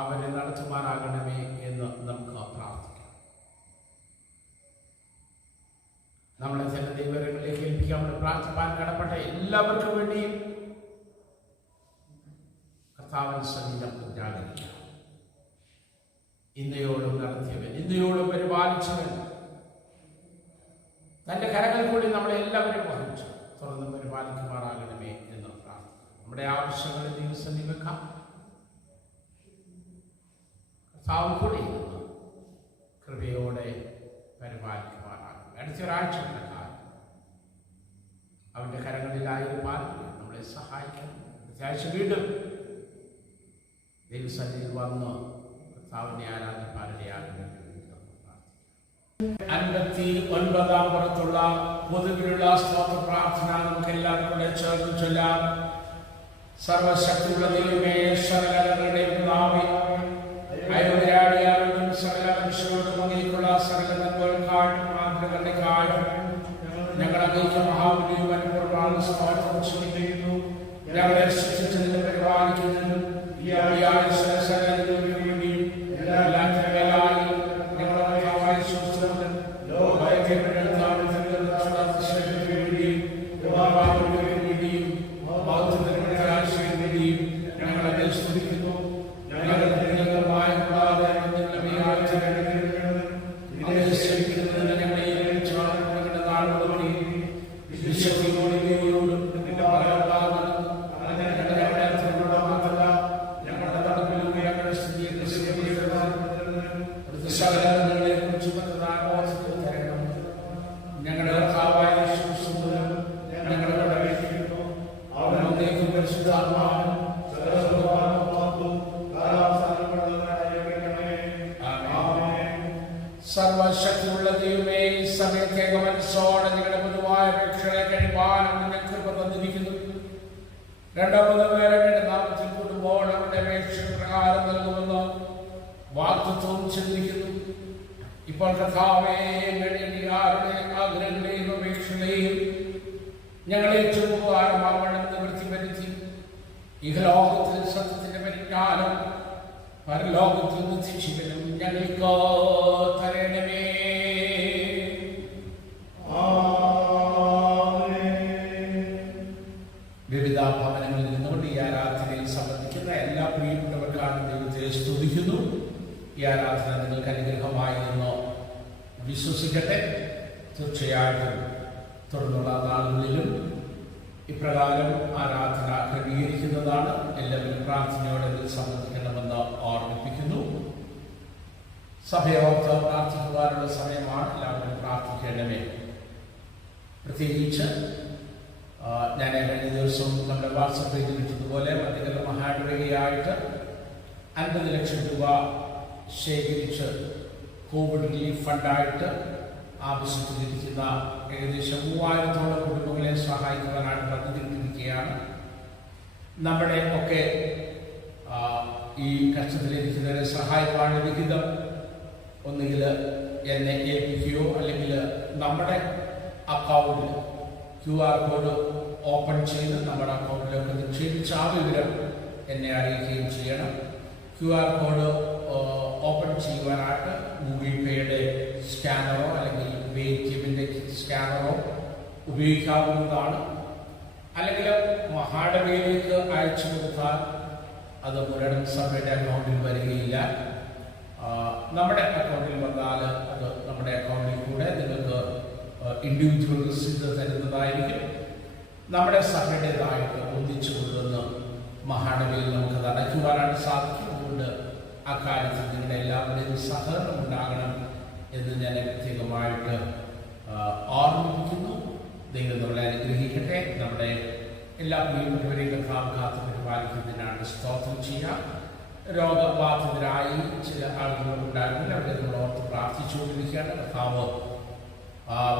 അവരെ നടത്തുമാറാകണമേ എന്ന് നമുക്ക് പ്രാർത്ഥിക്കാം. നമ്മളെ തന്നെ ദൈവങ്ങളിലേക്ക് ഏൽപ്പിക്കാൻ നമ്മൾ പ്രാർത്ഥിപ്പാൻ കടപ്പെട്ട എല്ലാവർക്കും വേണ്ടിയും കർത്താവിന്റെ സന്നിധിയിൽ ജാഗരിക്കാം. ഇന്നയോളം നടത്തിയവൻ, ഇന്നയോളം പരിപാലിച്ചവൻ, തന്റെ കരങ്ങൾ കൂടി നമ്മളെ എല്ലാവരും വഹിച്ചു തുറന്ന് പരിപാലിക്കുമാറാകണമേ എന്ന് പ്രാർത്ഥിക്കാം. നമ്മുടെ ആവശ്യങ്ങളെ ദൈവസന്നിധി വെക്കാം. കർത്താവ് കൂടി കൃപയോടെ പരിപാലിക്കുമാറാകും. അടുത്തൊരാഴ്ച കാലം അവന്റെ കരങ്ങളിലായിരുന്നാൽ നമ്മളെ സഹായിക്കണം. അടുത്ത വീണ്ടും ദൈവസന്നിധിയിൽ വന്ന് കർത്താവിനെ ആരാധിക്കാനിടയാകുന്നു. 59-ാം പുറത്തുള്ള പൊതുവിലുള്ള സ്തോത്ര പ്രാർത്ഥന നമുക്ക് എല്ലാവരും കൂടെ ചേർന്ന് ചൊല്ലാം. സർവശക്തിയുള്ള ദൈവമേ, സകലങ്ങളുടെ പിതാവേ, അയോഗ്യരാടിയാലും സകല മനുഷ്യരോടും അങ്ങേക്കുള്ള സകല നന്മകൾക്കായിട്ടും മാതൃകകളുടെക്കായിട്ടും ഞങ്ങൾ അങ്ങേക്ക് മഹാബലിയും അനുഭവമാണ് സ്തോത്രം ചെയ്യുന്നു. ഞങ്ങളെ ശിക്ഷിച്ചതിന് പരിപാലിക്കുന്നതിനും ഞങ്ങളെ സ്തുതിക്കുന്നു. സർവശക്തിയുള്ള ദൈവമേ, ഈ സമയത്തേക്ക് മനസ്സോടെ നിങ്ങളുടെ പൊതുവായ അപേക്ഷകളെ കഴിവാനും നിങ്ങൾ കൃപ തന്നിരിക്കുന്നു. രണ്ടാമത് പേരുടെ നാമത്തിൽ കൊണ്ടുപോകണം അവരുടെ അപേക്ഷ പ്രകാരം നൽകുമെന്ന് വാഗ്ദത്തവും ചെയ്തിരിക്കുന്നു. ഇപ്പോൾ കർത്താവേ, ആരുടെ ആഗ്രഹങ്ങളെയും അപേക്ഷകളെയും ഞങ്ങളെ ഏറ്റവും ഉപകാരമാവണം നിവൃത്തി വരുത്തി ഇഹലോകത്തിൽ സത്യത്തിന്റെ പരിജ്ഞാനം പരലോകത്തിൽ നിരീക്ഷിക്കണം ഞങ്ങൾക്ക് തരണമേ. വിവിധ ഭവനങ്ങളിൽ നിന്നുകൊണ്ട് ഈ ആരാധനയിൽ സംബന്ധിക്കുന്ന എല്ലാ പ്രിയപ്പെട്ടവർക്കാണ് ദൈവത്തെ സ്തുതിക്കുന്നു. ഈ ആരാധന നിങ്ങൾക്ക് അനുഗ്രഹമായി എന്ന് വിശ്വസിക്കട്ടെ. തീർച്ചയായിട്ടും തുടർന്നുള്ള നാളുകളിലും ഇപ്രകാരം ആരാധന ക്രമീകരിക്കുന്നതാണ്. എല്ലാവരും പ്രാർത്ഥനയോടെ ഇതിൽ സംബന്ധിക്കണമെന്ന് ഓർമ്മിപ്പിക്കുന്നു. സഭയോർത്ത് പ്രാർത്ഥിക്കുവാനുള്ള സമയമാണ്. എല്ലാവരും പ്രാർത്ഥിക്കേണ്ടമേ. പ്രത്യേകിച്ച് ഞാൻ കഴിഞ്ഞ ദിവസവും നമ്മുടെ വാട്സപ്പിൽ വിളിച്ചതുപോലെ മധ്യകല മഹാഡ്രയായിട്ട് 50 ലക്ഷം രൂപ ശേഖരിച്ച് കോവിഡ് റിലീഫ് ഫണ്ടായിട്ട് ആവശ്യത്തിലിരിക്കുന്ന ഏകദേശം 3000-ഓളം കുടുംബങ്ങളെ സഹായിക്കുവാനായിട്ട് പദ്ധതിയിട്ടിരിക്കുകയാണ്. നമ്മുടെ ഒക്കെ ഈ കഷ്ടത്തിലിരിക്കുന്നവരെ സഹായിക്കാനുള്ള വിഹിതം ഒന്നുകിൽ എന്നെ ഏൽപ്പിക്കുകയോ അല്ലെങ്കിൽ നമ്മുടെ അക്കൗണ്ടിൽ QR കോഡ് ഓപ്പൺ ചെയ്ത് നമ്മുടെ അക്കൗണ്ടിലേക്ക് നിക്ഷേപിച്ച ആ വിവരം എന്നെ അറിയിക്കുകയും ചെയ്യണം. QR കോഡ് ഓപ്പൺ ചെയ്യുവാനായിട്ട് ഗൂഗിൾ പേയുടെ സ്കാനറോ അല്ലെങ്കിൽ പേടിഎമ്മിൻ്റെ സ്കാനറോ ഉപയോഗിക്കാവുന്നതാണ്. അല്ലെങ്കിൽ മഹാഡവയിലേക്ക് അയച്ചു കൊടുത്താൽ അത് മുരടൻ സഭയുടെ അക്കൗണ്ടിൽ വരികയില്ല. നമ്മുടെ അക്കൗണ്ടിൽ വന്നാൽ അത് നമ്മുടെ അക്കൗണ്ടിൽ കൂടെ നിങ്ങൾക്ക് ഇൻഡിവിജ്വൽ റിസീറ്റ് തരുന്നതായിരിക്കും. നമ്മുടെ സഭയുടേതായിട്ട് ഒന്നിച്ചു കൊണ്ടുവന്ന് മഹാഡവയിൽ നമുക്കത് അടയ്ക്കുവാനായിട്ട് സാധിക്കും. അതുകൊണ്ട് അക്കാര്യത്തിൽ നിങ്ങളുടെ എല്ലാവരുടെയും സഹകരണം ഉണ്ടാകണം എന്ന് ഞാൻ പ്രത്യേകമായിട്ട് ഓർമ്മിപ്പിക്കുന്നു. ദൈവം നമ്മളെ അനുഗ്രഹിക്കട്ടെ. നമ്മുടെ എല്ലാ പ്രിയപ്പെട്ടവരെയും കഥാകാലത്ത് പരിപാലിക്കുന്നതിനാണ് സ്തോത്രം ചെയ്യാം. രോഗബാധിതരായി ചില ആളുകൾ ഉണ്ടായിരുന്നില്ല. അവരെ നമ്മൾ ഓർത്ത് പ്രാർത്ഥിച്ചുകൊണ്ടിരിക്കുകയാണ്. കർത്താവ്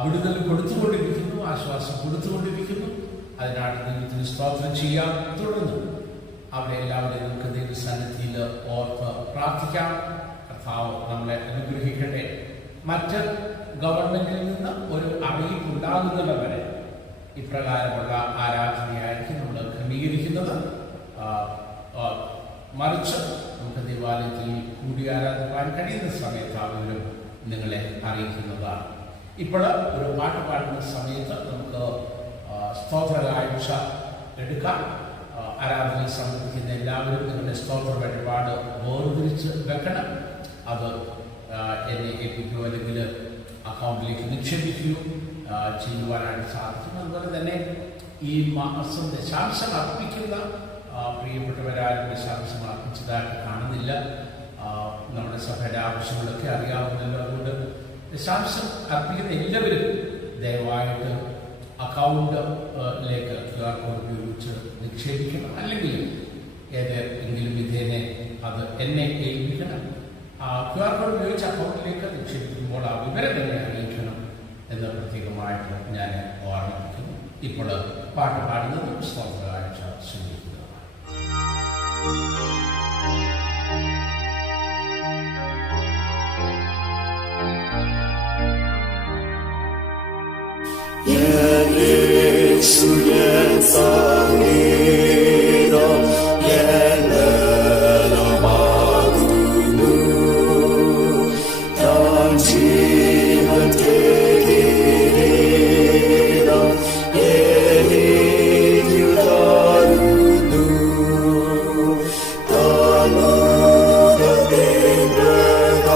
വിടുതൽ കൊടുത്തുകൊണ്ടിരിക്കുന്നു, ആശ്വാസം കൊടുത്തുകൊണ്ടിരിക്കുന്നു. അതിനാണ് ദൈവത്തിന് സ്തോത്രം ചെയ്യാം. തുടർന്ന് അവരെ എല്ലാവരെയും നമുക്ക് ദൈവസന്നിധിയിൽ ഓർത്ത് പ്രാർത്ഥിക്കാം. കർത്താവ് നമ്മളെ അനുഗ്രഹിക്കട്ടെ. മറ്റ് ഗവൺമെന്റിൽ നിന്ന് ഒരു അറിയിപ്പ് ഉണ്ടാകുന്നവരെ ഇപ്രകാരമുള്ള ആരാധനയായിരിക്കും നമ്മൾ ക്രമീകരിക്കുന്നത്. മറിച്ച് നമുക്ക് ദേവാലയത്തിൽ കൂടി ആരാധിക്കാൻ കഴിയുന്ന സമയത്ത് ആ വിവരം നിങ്ങളെ അറിയിക്കുന്നതാണ്. ഇപ്പോൾ ഒരു പാട്ട് പാടുന്ന സമയത്ത് നമുക്ക് സ്തോത്ര കാഴ്ച എടുക്കാം. ആരാധനയിൽ സംബന്ധിക്കുന്ന എല്ലാവരും നിങ്ങളുടെ സ്തോത്ര വഴിപാട് വേർതിരിച്ച് വെക്കണം. അത് എന്നെ ഏൽപ്പിക്കുകയോ അല്ലെങ്കിൽ അക്കൗണ്ടിലേക്ക് നിക്ഷേപിക്കുകയോ ചെയ്യുവാനായിട്ട് സാധിക്കും. അതുപോലെ തന്നെ ഈ മാസം ദശാംശം അർപ്പിക്കുന്ന പ്രിയപ്പെട്ടവരാരും ദശാംശം അർപ്പിച്ചതായിട്ട് കാണുന്നില്ല. നമ്മുടെ സഭയുടെ ആവശ്യങ്ങളൊക്കെ അറിയാവുന്നല്ലോ. അതുകൊണ്ട് ദശാംശം അർപ്പിക്കുന്ന എല്ലാവരും ദയവായിട്ട് അക്കൗണ്ടിലേക്ക് QR കോഡ് ഉപയോഗിച്ച് നിക്ഷേപിക്കണം, അല്ലെങ്കിൽ ഏതെങ്കിലും വിധേനെ അത് എന്നെ ഏൽപ്പിക്കണം. ആ QR കോഡ് ഉപയോഗിച്ച് അക്കൗണ്ടിലേക്ക് നിക്ഷേപിക്കുമ്പോൾ ആ വിവരം തന്നെ അറിയിക്കണം എന്ന് പ്രത്യേകമായിട്ട് ഞാൻ ഓർമ്മിപ്പിക്കുന്നു. ഇപ്പോൾ പാട്ട് പാടുന്നത് സ്തോത്രകാഴ്ച സ്വീകരിക്കുന്നതാണ്. 예수의 상이라 옛날의 마구누 당신은 되기리라 예리유다루누 다누가 빈들가수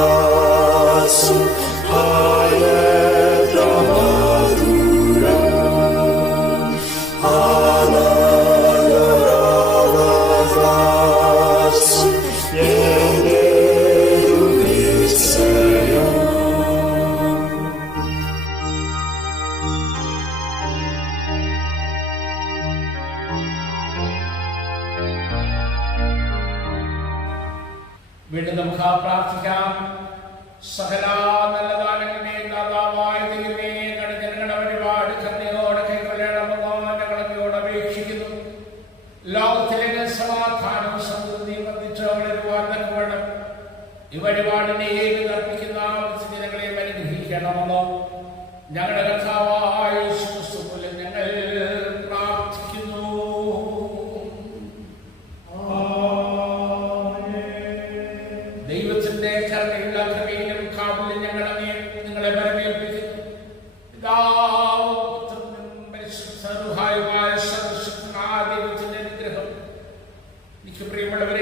വീണ്ടും നമുക്ക് പ്രാർത്ഥിക്കാം. സകല നല്ല ദാനങ്ങളുടെയും ദാതാവായ ദൈവമേ, ജനങ്ങളുടെ ഒരുപാട് കരുണയോടെ കൈക്കൊള്ളണമെന്നോ ഞങ്ങളോട് അപേക്ഷിക്കുന്നു. ലോകത്തിലേക്ക് സമാധാനവും സമൃദ്ധിയും വർദ്ധിച്ച് വളരുവാൻ വേണം. ഈ വഴിപാടിനെ അർപ്പിക്കുന്ന ജനങ്ങളെ അനുഗ്രഹിക്കണമെന്നോ ഞങ്ങളുടെ കർത്താവായ യേശു ക്രിസ്തു മൂലം ഞങ്ങൾ പ്രാർത്ഥിക്കുന്നു. ദൈവത്തിന്റെ കരുണയുള്ള കൃപയിലും കാവലിലും നിങ്ങളെ വരവേൽപ്പിക്കുന്നു. പിതാവും പുത്രനും പരിശുദ്ധ റൂഹായുമായ സർവ്വശക്തനായ ദൈവത്തിന്റെ അനുഗ്രഹം എനിക്ക് പ്രിയമുള്ളവരെ